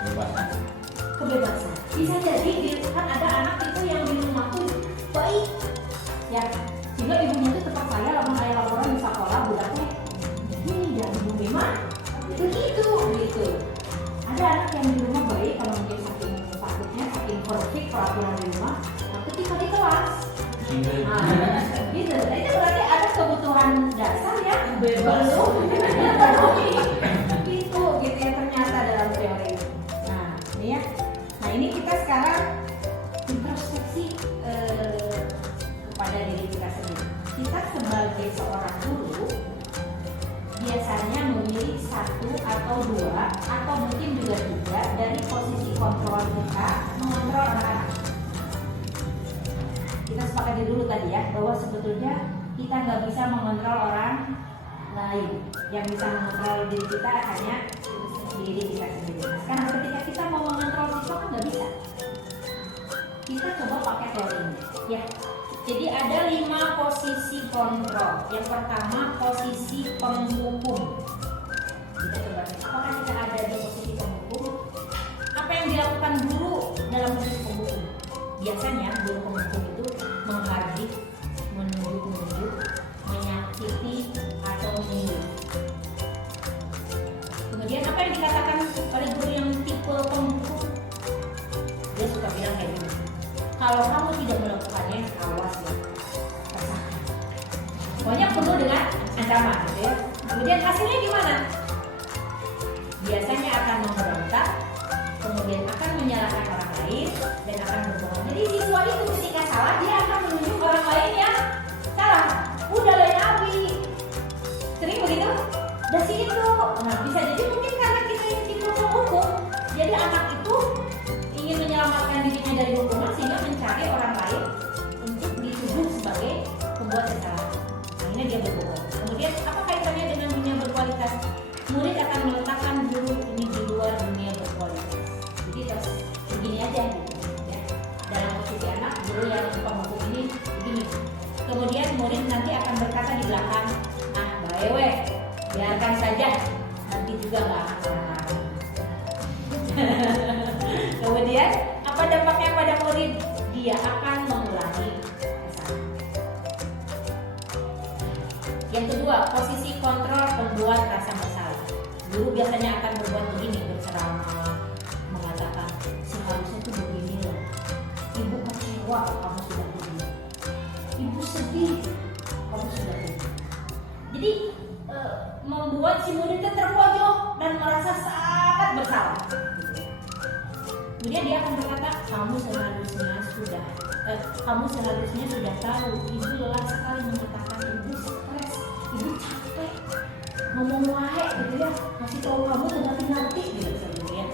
Kebebasan. Kebebasan. Bisa jadi kan ada anak itu yang di rumah tuh baik, ya. Sehingga ibunya tuh tetap saya lamun ayah laporan di sekolah budaknya ini jangan ibu memang begitu gitu. Ada anak yang di rumah baik kalau mungkin saking takutnya, saking perfect peraturan di rumah, nah ketika di kelas gitu. Nah, itu berarti ada kebutuhan dasar yang belum gitu ya ternyata dalam teori. Nah ini ya. Nah ini kita sekarang introspeksi kepada diri kita sendiri. Kita sebagai seorang guru biasanya memilih 1 atau 2 atau mungkin juga 3 dari posisi kontrol kita mengontrol anak-anak. Kita sepakati dulu tadi ya bahwa sebetulnya kita nggak bisa mengontrol orang lain. Yang bisa mengontrol diri kita hanya diri kita sendiri. Nah, sekarang ketika kita mau mengontrol siswa kan nggak bisa. Kita coba pakai teori ini ya. Jadi ada 5 posisi kontrol. Yang pertama posisi penghukum. Kita coba cek apakah kita ada di posisi penghukum. Apa yang dilakukan guru dalam posisi penghukum? Biasanya guru penghukum itu menghardik, menunjuk-nunjuk, menyakiti atau menyindir. Kemudian apa yang dikatakan oleh guru yang tipe penghukum? Dia suka bilang kayak gini. Kalau kamu tidak melakukannya, awas ya. Pokoknya penuh dengan ancaman, gitu ya. Kemudian hasilnya gimana? Biasanya akan memberontak, kemudian akan menyalahkan orang lain dan akan berbohong. Jadi siswa itu ketika salah dia akan menunjuk orang lain yang salah. Udah lain abi. Sering begitu? Dari situ. Nah bisa jadi mungkin karena kita yang tipe penghukum, jadi anak itu ingin menyelamatkan dirinya dari hukuman sehingga mencari orang lain untuk dituduh sebagai pembuat kesalahan. Akhirnya dia berbohong. Kemudian apa kaitannya dengan dunia berkualitas? Murid akan meletakkan guru ini di luar dunia berkualitas. Jadi terus begini aja gitu ya. Dalam posisi anak, guru yang penghukum ini begini. Kemudian murid nanti akan berkata di belakang, ah baewe, biarkan saja, nanti juga nggak akan marah-marah. Kemudian apa dampaknya pada murid? Dia akan mengulangi kesalahan. Yang kedua, posisi kontrol pembuat rasa bersalah. Guru biasanya akan berbuat begini, berceramah, mengatakan seharusnya itu begini loh. Ibu kecewa kamu sudah begini. Ibu sedih kamu sudah begini. Jadi membuat si murid terpojok dan merasa sangat bersalah. Kemudian dia akan berkata, kamu seharusnya sudah tahu, ibu lelah sekali mengatakan, ibu stres, ibu capek, ngomong wae gitu ya, masih tahu kamu ngerti gitu sebenarnya.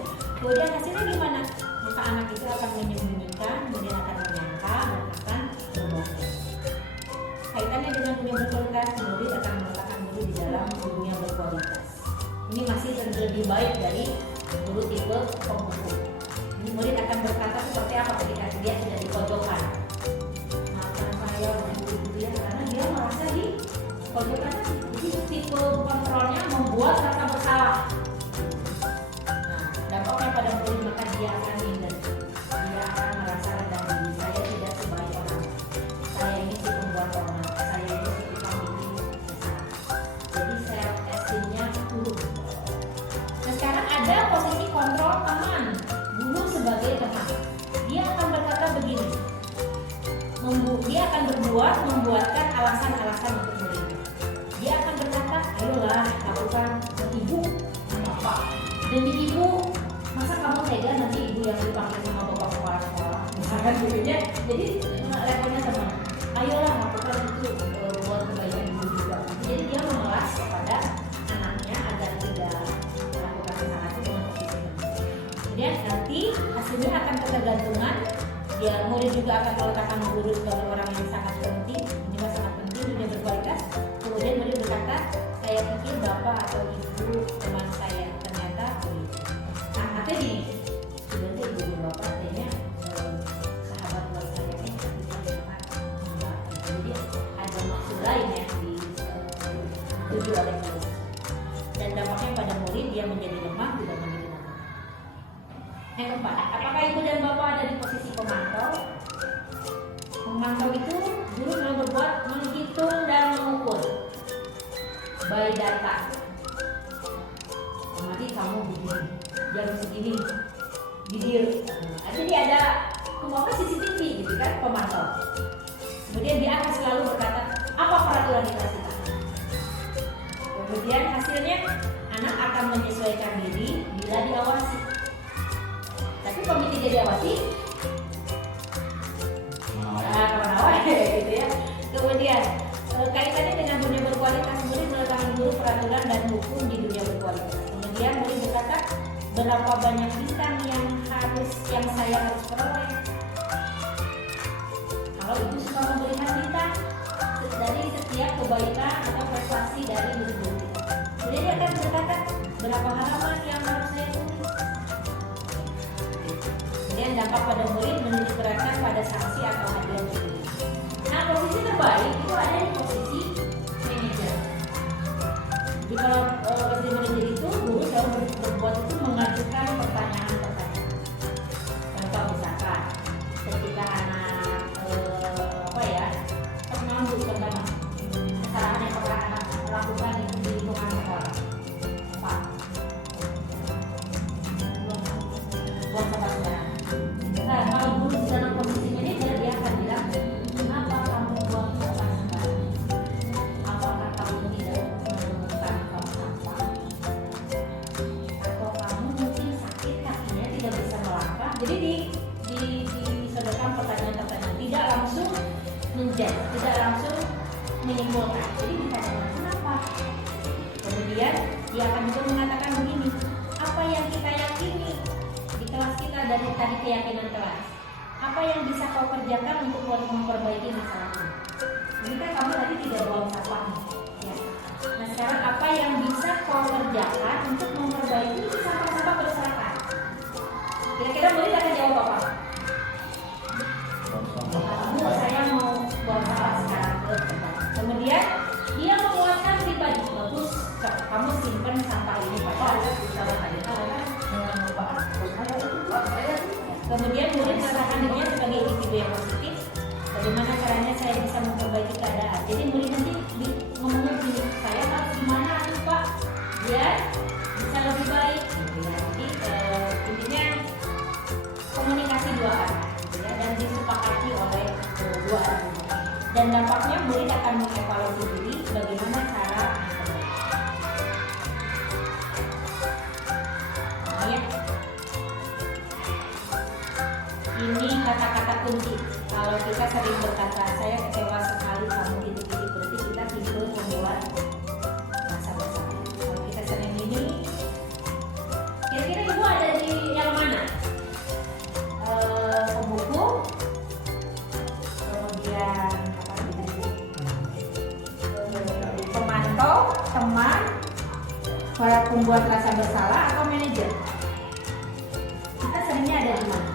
Kemudian hasilnya gimana? Maka anak itu akan menyembunyikan, kemudian akan menyangka dan akan berbohong. Kaitannya dengan dunia berkualitas, murid akan meletakkan guru di dalam dunia berkualitas. Ini masih lebih baik dari guru tipe penghukum. Murid akan berkata seperti apa ketika dia sudah di pojokan. Maafkan saya begitu ya, karena dia merasa di pojokan. Jadi tipe kontrolnya membuat rasa bersalah. Nah, dampaknya pada murid maka dia akan minder. Dia akan merasa rendah diri. Saya tidak buat membuatkan alasan-alasan untuk muridnya. Dia akan berkata, ayolah lakukan ibu, bapak. Demi ibu, masa kamu tega nanti ibu yang dipanggil sama bapak kepala sekolah, misalkan gitu ya. Jadi levelnya teman, ayolah lakukan itu buat kebaikan ibu juga. Jadi dia mengelas kepada anaknya agar tidak melakukan kesalahan itu dengan posisi teman. Kemudian nanti hasilnya akan ketergantungan. Ya, murid juga akan meletakkan guru sebagai orang yang sangat penting, juga sangat penting, dunia berkualitas. Kemudian murid berkata, saya pikir bapak atau ibu teman saya, ternyata begitu. Nah, artinya gini, sebenarnya ibu dan bapak kayaknya sahabat buat saya ini jadi ada maksud lain yang dituju oleh guru. Dan dampaknya pada murid dia menjadi lemah, tidak menjadi lemah. Yang keempat, apakah ibu dan bapak ada di posisi pemantau? Memantau itu guru memang berbuat menghitung dan mengukur by data. Nanti kamu begini, jam segini, video. Jadi ada kemauan CCTV gitu kan, pemantau. Kemudian dia akan selalu berkata, apa peraturan di kelas kita? Kemudian hasilnya anak akan menyesuaikan diri bila diawasi. Tapi kalau tidak diawasi, kemana-mana gitu ya. Kemudian kaitannya dengan dunia berkualitas, murid meletakkan dulu peraturan dan hukum di dunia berkualitas. Kemudian murid berkata, berapa banyak bintang yang saya harus peroleh. Kalau ibu suka memberikan bintang dari setiap kebaikan atau prestasi dari murid-murid kita. Kemudian dia akan berkata, berapa halaman yang harus saya tulis. Kemudian dampak pada murid menitik beratkan pada sanksi atau hadiah murid. Nah, posisi terbaik itu ada di posisi manajer. Jadi kalau posisi manajer itu guru selalu berbuat itu mengajukan pertanyaan-pertanyaan. Contoh misalkan ketika anak pernah tentang kesalahan yang pernah anak lakukan di lingkungan sekolah. Pak, buang sampah sembarangan. Nah, kalau guru di dalam posisi manajer dia akan bilang, kenapa kamu buang sampah sembarangan? Apakah kamu tidak menemukan tong sampah? Atau kamu mungkin sakit kakinya tidak bisa melangkah? Jadi disodorkan pertanyaan-pertanyaan, tidak langsung menjudge, tidak langsung menyimpulkan. Jadi ditanyakan kenapa? Kemudian dia akan juga mengatakan begini, apa yang kita yakini di kelas kita dari tadi keyakinan kelas, apa yang bisa kau kerjakan untuk memperbaiki masalah ini? Ini kan kamu tadi tidak buang sampah nih, ya. Nah sekarang apa yang bisa kau kerjakan untuk memperbaiki sampah-sampah berserakan? Kira-kira murid akan jawab apa? Saya mau buang sampah sekarang. Kemudian dia menguatkan pribadi, bagus, kamu simpen sampah ini pada kemudian murid merasakan dirinya sebagai individu yang positif. Bagaimana caranya saya bisa memperbaiki keadaan? Jadi murid nanti ngomongnya begini, saya harus gimana tuh Pak biar bisa lebih baik. Jadi intinya komunikasi dua arah, dan disepakati oleh dua arah. Dan dampaknya murid akan mengevaluasi diri bagaimana cara ini kata-kata kunci. Kalau kita sering berkata saya kecewa sekali kamu titik-titik, berarti kita tipe membuat rasa bersalah. Kalau kita sering ini, kira-kira ibu ada di yang mana? Pembuku, kemudian pemantau, teman, para pembuat rasa bersalah, atau manajer? Kita seringnya ada di mana?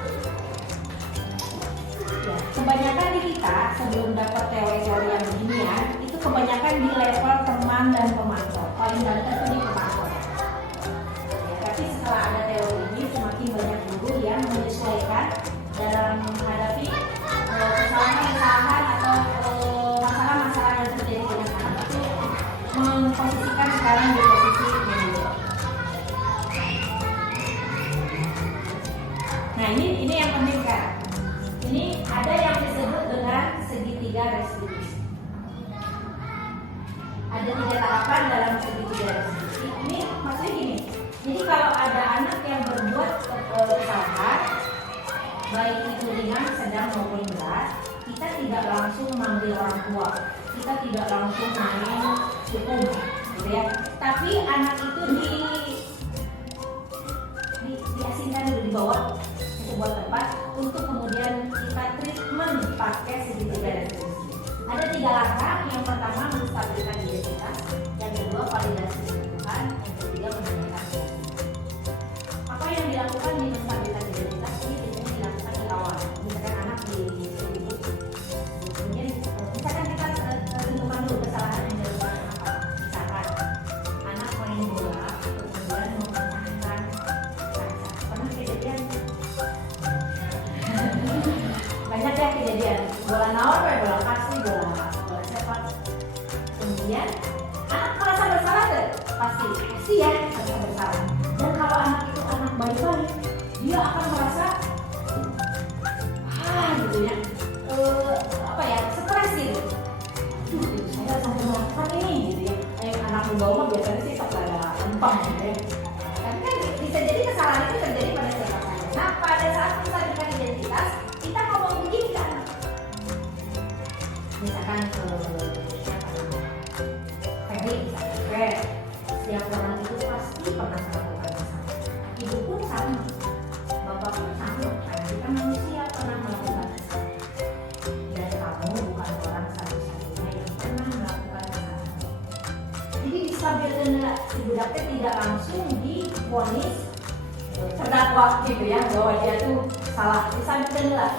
Ya, kebanyakan di kita sebelum dapat teori-teori yang beginian itu kebanyakan di level teman dan pemantau. Paling dekat itu di pemantau. Ya, tapi setelah ada teori ini semakin banyak guru yang menyesuaikan dalam menghadapi kesalahan-kesalahan atau masalah-masalah yang terjadi dengan anak itu memposisikan sekarang di posisi manajer. Nah ini yang penting kan. Ini ada yang disebut dengan segitiga restitusi. Ada 3 tahapan dalam segitiga restitusi. Ini maksudnya gini. Jadi kalau ada anak yang berbuat kesalahan, baik itu ringan, sedang maupun berat, kita tidak langsung memanggil orang tua, kita tidak langsung main hukum, gitu ya. Tapi anak itu diasingkan dulu, dibawa ke sebuah tempat untuk kemudian kita treatment pakai segitiga restitusi. Ada 3 langkah. Yang pertama menstabilkan identitas, yang kedua validasi kebutuhan, yang ketiga menanyakan keyakinan. Apa yang dilakukan di menstabilkan identitas ini biasanya dilakukan di awal. Misalkan anak disebut, kemudian misalkan kita tentukan dulu kesalahan yang dilakukan apa. Misalkan anak main bola kemudian memecahkan kaca. Pernah kejadian? Banyak ya kejadian. Bola naon, bola kasih, bola sepak. Kemudian anak merasa bersalah tuh, pasti ya merasa bersalah. Dan kalau anak itu anak baik-baik, dia akan merasa gitu ya, apa ya, stres gitu. Saya sampai melakukan ini gitu ya. Anak membawa biasanya sih tak ada empang gitu ya. Tapi kan bisa jadi kesalahan itu terjadi pada siapa saja. Nah, pada saat kita menstabilkan identitas, kita ngomong begini ke anak. Misalkan ke siapa namanya? Ferry, misalkan Fer, setiap orang itu pasti pernah melakukan kesalahan. Ibu pun sama, bapak pun sama. Karena kita manusia pernah melakukan kesalahan. Dan kamu bukan orang satu-satunya yang pernah melakukan kesalahan. Jadi distabilkan si budaknya tidak langsung divonis terdakwa gitu ya, bahwa dia tuh salah. Distabilkan lah.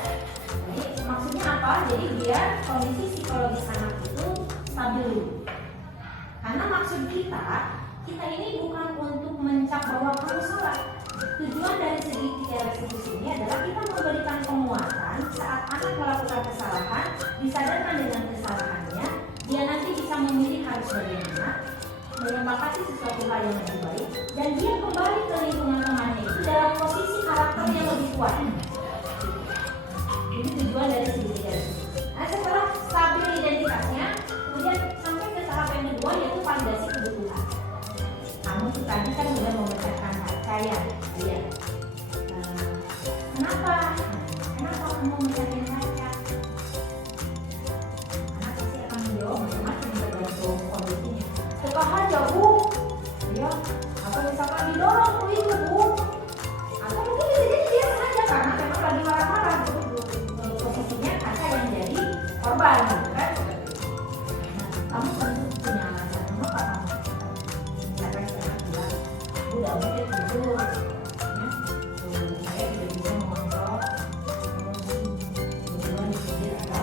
Jadi maksudnya apa? Jadi biar kondisi psikologis anak itu stabil dulu. Karena maksud kita ini bukan untuk mencap bahwa kamu salah. Tujuan dari segitiga restitusi ini adalah kita memberikan penguatan saat anak melakukan kesalahan, disadarkan dengan kesalahannya, dia nanti bisa memilih harus bagaimana, menyepakati sesuatu hal yang lebih baik, dan dia kembali ke lingkungan temannya itu dalam posisi karakter yang lebih kuat. Ini tujuan dari segitiga restitusi. Nah, setelah stabil identitasnya, kemudian sampai ke tahap yang kedua yaitu validasi kebutuhan. Kamu tuh tadi kan udah memecahkan kaca ya, iya. Kenapa kamu mecahin kaca? Anak pasti akan menjawab macam-macam tergantung kondisinya. Suka aja bu, ya. Atau misalkan didorong itu bu, atau mungkin bisa jadi dia sengaja karena memang lagi marah-marah posisinya kaca yang jadi korban, gitu kan? Kamu tentu punya alasan kenapa kamu misalkan kita bilang udah mungkin tidur ya, saya tidak bisa mengontrol emosi, kemudian di pinggir ada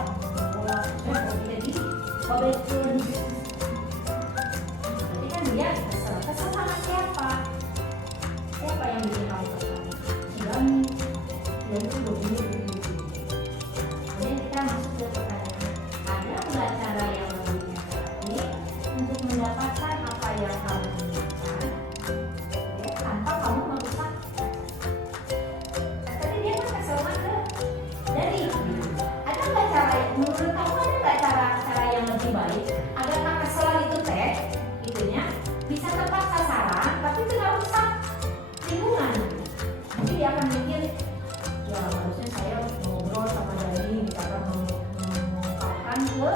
bola, jadi babekun. Berarti kan dia kesel sama siapa yang bikin kamu kesel? Dan itu begini. Kemudian kita masuk ke pertanyaan, ada nggak cara yang lebih efektif untuk mendapatkan apa yang kamu inginkan ya, tanpa kamu merusak? Tadi dia kan kesel dari ada nggak cara, menurut kamu ada nggak cara yang lebih baik agar kekesalan itu itunya bisa tepat sasaran tapi tidak rusak lingkungan? Jadi dia akan mikir, ya harusnya saya ngobrol sama Dani, misalkan mengungkapkan ke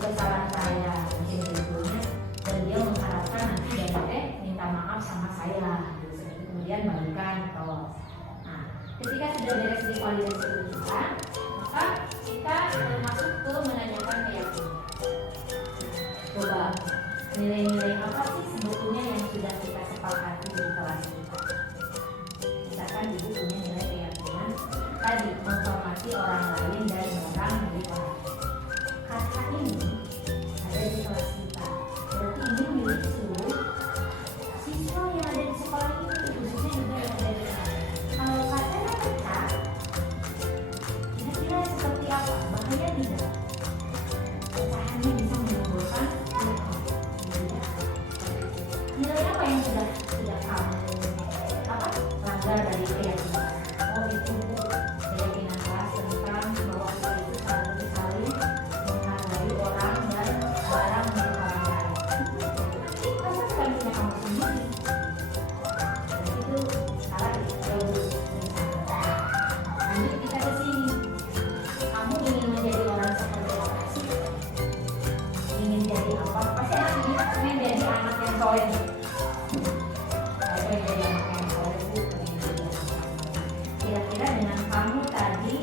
kesalahan saya sebetulnya, dan dia mengharapkan nanti Dani minta maaf sama saya, gitu. Kemudian balikan atau ketika sudah beres di validasi kebutuhan, maka kita masuk ke menanyakan keyakinan. Coba nilai-nilai apa sih sebetulnya yang sudah kita sepakati di kelas kita? Misalkan ibu punya nilai keyakinan tadi, menghormati orang lain dan barang milik orang. Kata ini ada di kelas kita, berarti ini milik seluruh siswa yang ada di sekolah ini, khususnya juga yang ada di sana. Kalau katanya pecah, kira-kira seperti apa? Bahaya tidak? Pecahannya bisa menimbulkan nilai apa yang sudah kamu langgar dari keyakinan? Oh itu keyakinan kelas tentang bahwa kira-kira dengan kamu tadi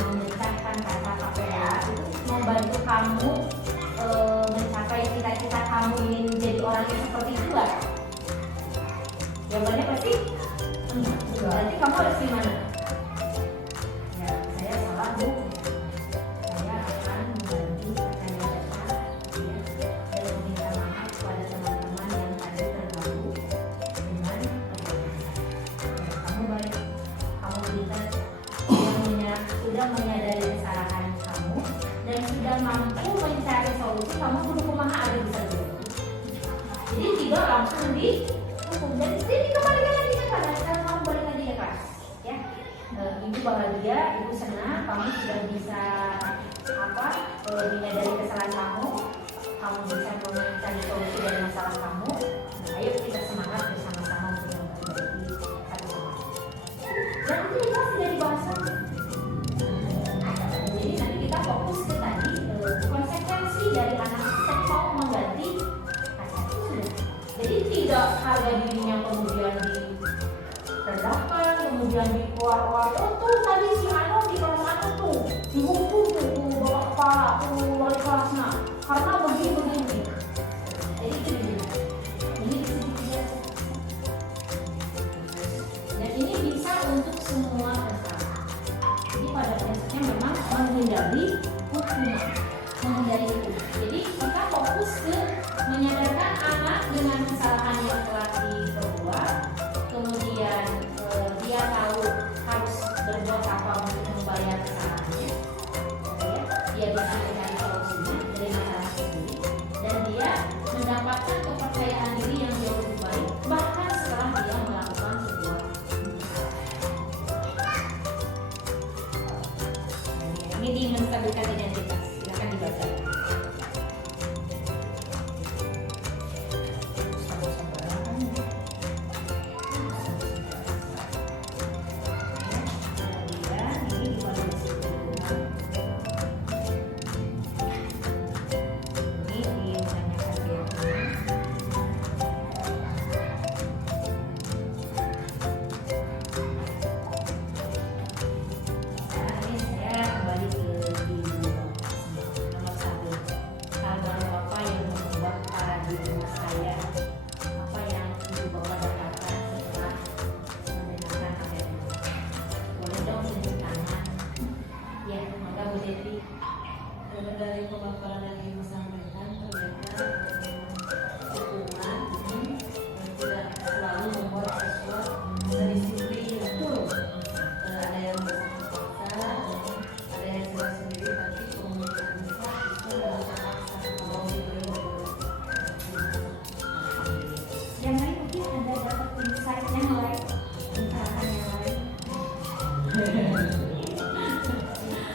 memecahkan kata KPA itu membantu kamu mencapai cita-cita kamu ingin menjadi orang yang seperti itu nggak? Jawabannya pasti enggak. Berarti kamu harus gimana? Ya, saya salah Bu. Saya akan mengganti kata-kata ya, dan meminta maaf kepada teman-teman yang tadi terganggu dengan ya, kamu baik, kamu sudah menyadari kesalahan kamu dan sudah mampu mencari solusi. Kamu perlu kumaha ada bisa dulu. Jadi tidak langsung dihukum dan dikembalikan lagi ke kelas. Sekarang kamu balik lagi ke kelas, ya. Ibu bahagia, ibu senang, kamu sudah bisa menyadari kesalahan kamu bisa mencari solusi dari masalah kamu. Nah, ayo kita semangat bersama-sama untuk memperbaiki satu sama lain. Dan nanti kita sudah dibahas lagi. Jadi nanti kita fokus ke tadi konsekuensi dari anak yang mau mengganti kata itu sudah. Jadi tidak harga dirinya kemudian direndahkan, kemudian dikeluar-keluar. Oh tuh tadi si Ano di kelas satu tuh dihukum tuh bapak kepala, wali kelasnya karena begini. Jadi itu dia. Ini sedikit. Dan ini bisa untuk semua kesalahan. Jadi pada prinsipnya memang menghindari hukuman, menghindari hukum. Jadi kita fokus ke menyadarkan anak dengan kesalahan yang telah diperbuat, kemudian dia tahu harus berbuat apa untuk membayar kesalahannya, ya. Dia bisa mencari solusinya dari masalah sendiri, dan dia mendapatkan kepercayaan diri yang jauh lebih baik bahkan setelah dia melakukan sebuah ini menstabilkan identitas. Silakan dibaca. Dari pemaparan yang ibu sampaikan ternyata hukuman tidak selalu membuat siswa terdisiplin. Ada yang bersama ada yang jelas sendiri, tapi kemungkinan besar itu terpaksa kalau diberi Yang lain mungkin ada dapat insight yang lain, pencerahan yang lain.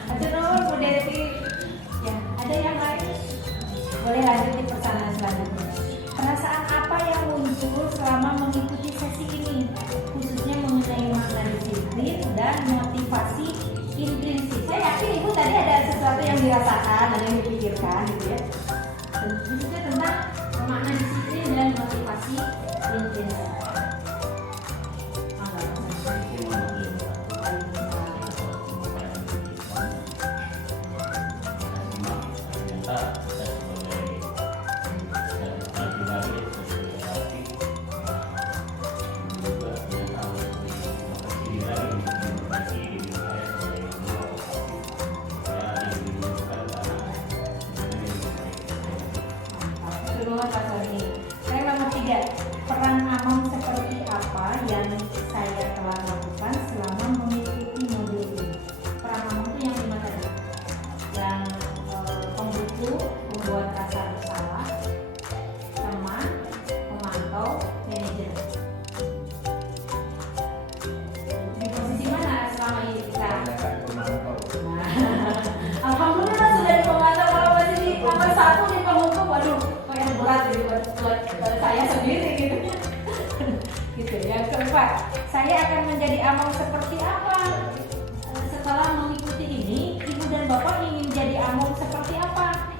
Aja dong Bu Deti. Ya, ada yang lain? Boleh lanjut di pertanyaan selanjutnya. Perasaan apa yang muncul selama mengikuti sesi ini, khususnya mengenai makna disiplin dan motivasi intrinsik? Saya yakin ibu tadi ada sesuatu yang dirasakan, ada yang dipikirkan, gitu ya. Khususnya tentang makna disiplin dan motivasi intrinsik. Saya nomor 3, peran Among seperti apa yang saya telah lakukan selama mengikuti modul ini? Peran Among itu yang lima tadi, yang pembuku, pembuat rasa bersalah, teman, pemantau, manajer. Di posisi mana selama ini kita? Alhamdulillah sudah di pemantau. Kalau masih di nomor 1 di pembuku, waduh, yang berat gitu buat saya sendiri gitu. Gitu. Yang keempat, saya akan menjadi Among seperti apa? Setelah mengikuti ini, ibu dan bapak ingin jadi Among seperti apa?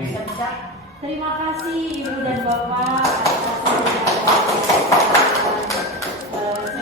Bisa. Terima kasih ibu dan bapak atas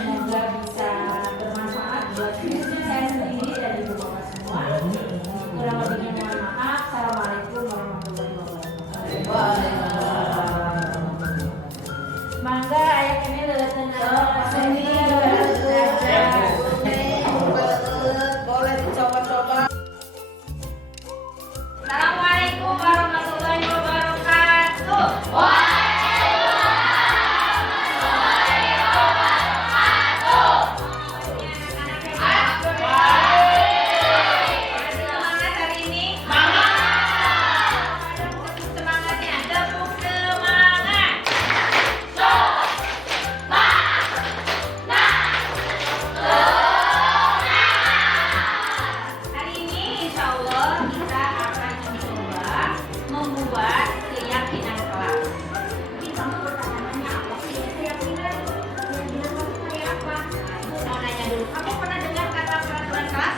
dulu. Kamu pernah dengar kata peraturan kelas?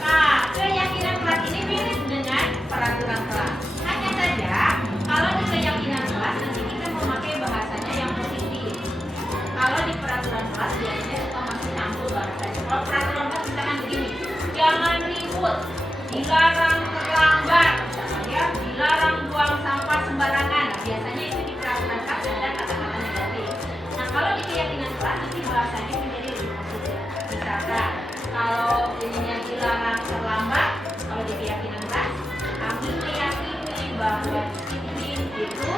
Nah, keyakinan kelas ini mirip dengan peraturan kelas. Hanya saja, kalau di keyakinan kelas nanti kita memakai bahasanya yang positif. Kalau di peraturan kelas biasanya suka masih campur bahasanya. Kalau peraturan kelas misalkan begini, jangan ribut, dilarang terlambat, ya, dilarang buang sampah sembarangan. Nah, biasanya itu di peraturan kelas ada kata-kata negatif. Nah, kalau di keyakinan kelas nanti bahasanya menjadi lebih positif. Misalkan kalau ininya dilarang terlambat, kalau di keyakinan kelas, kami meyakini bahwa disiplin itu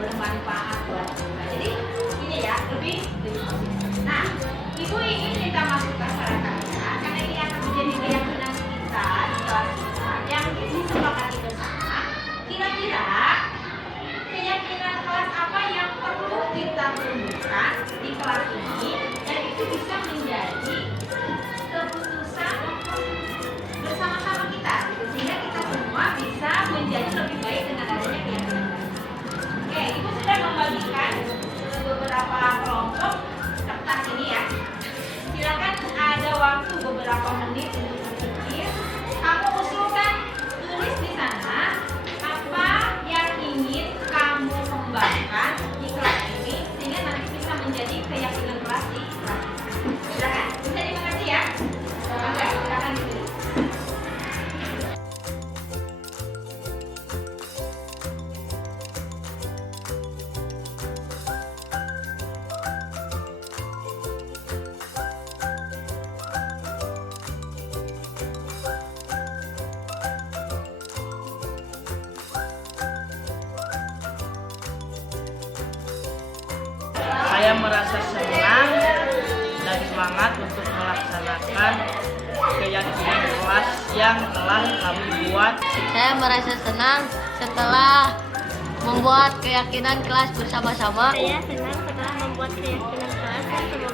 bermanfaat buat kita. Jadi ini ya lebih positif. Nah, ibu ingin minta masukan pada kalian karena ini akan menjadi keyakinan kita di kelas kita yang disepakati bersama. Kira-kira keyakinan kelas apa yang perlu kita tumbuhkan di kelas ini dan itu bisa menjadi keputusan bersama-sama kita gitu. Sehingga kita semua bisa menjadi lebih baik dengan adanya keyakinan kelas. Oke, ibu sudah membagikan beberapa kelompok kertas ini ya. Silakan ada waktu beberapa menit untuk berpikir. Kamu usulkan, tulis di sana apa yang ingin kamu kembangkan di kelas ini sehingga nanti bisa menjadi keyakinan kelas di kelas kita. Silakan, bisa dimengerti ya? Oke, silakan ditulis. Saya merasa senang dan semangat untuk melaksanakan keyakinan kelas yang telah kami buat. Saya merasa senang setelah membuat keyakinan kelas bersama-sama. Saya senang setelah membuat keyakinan kelas bersama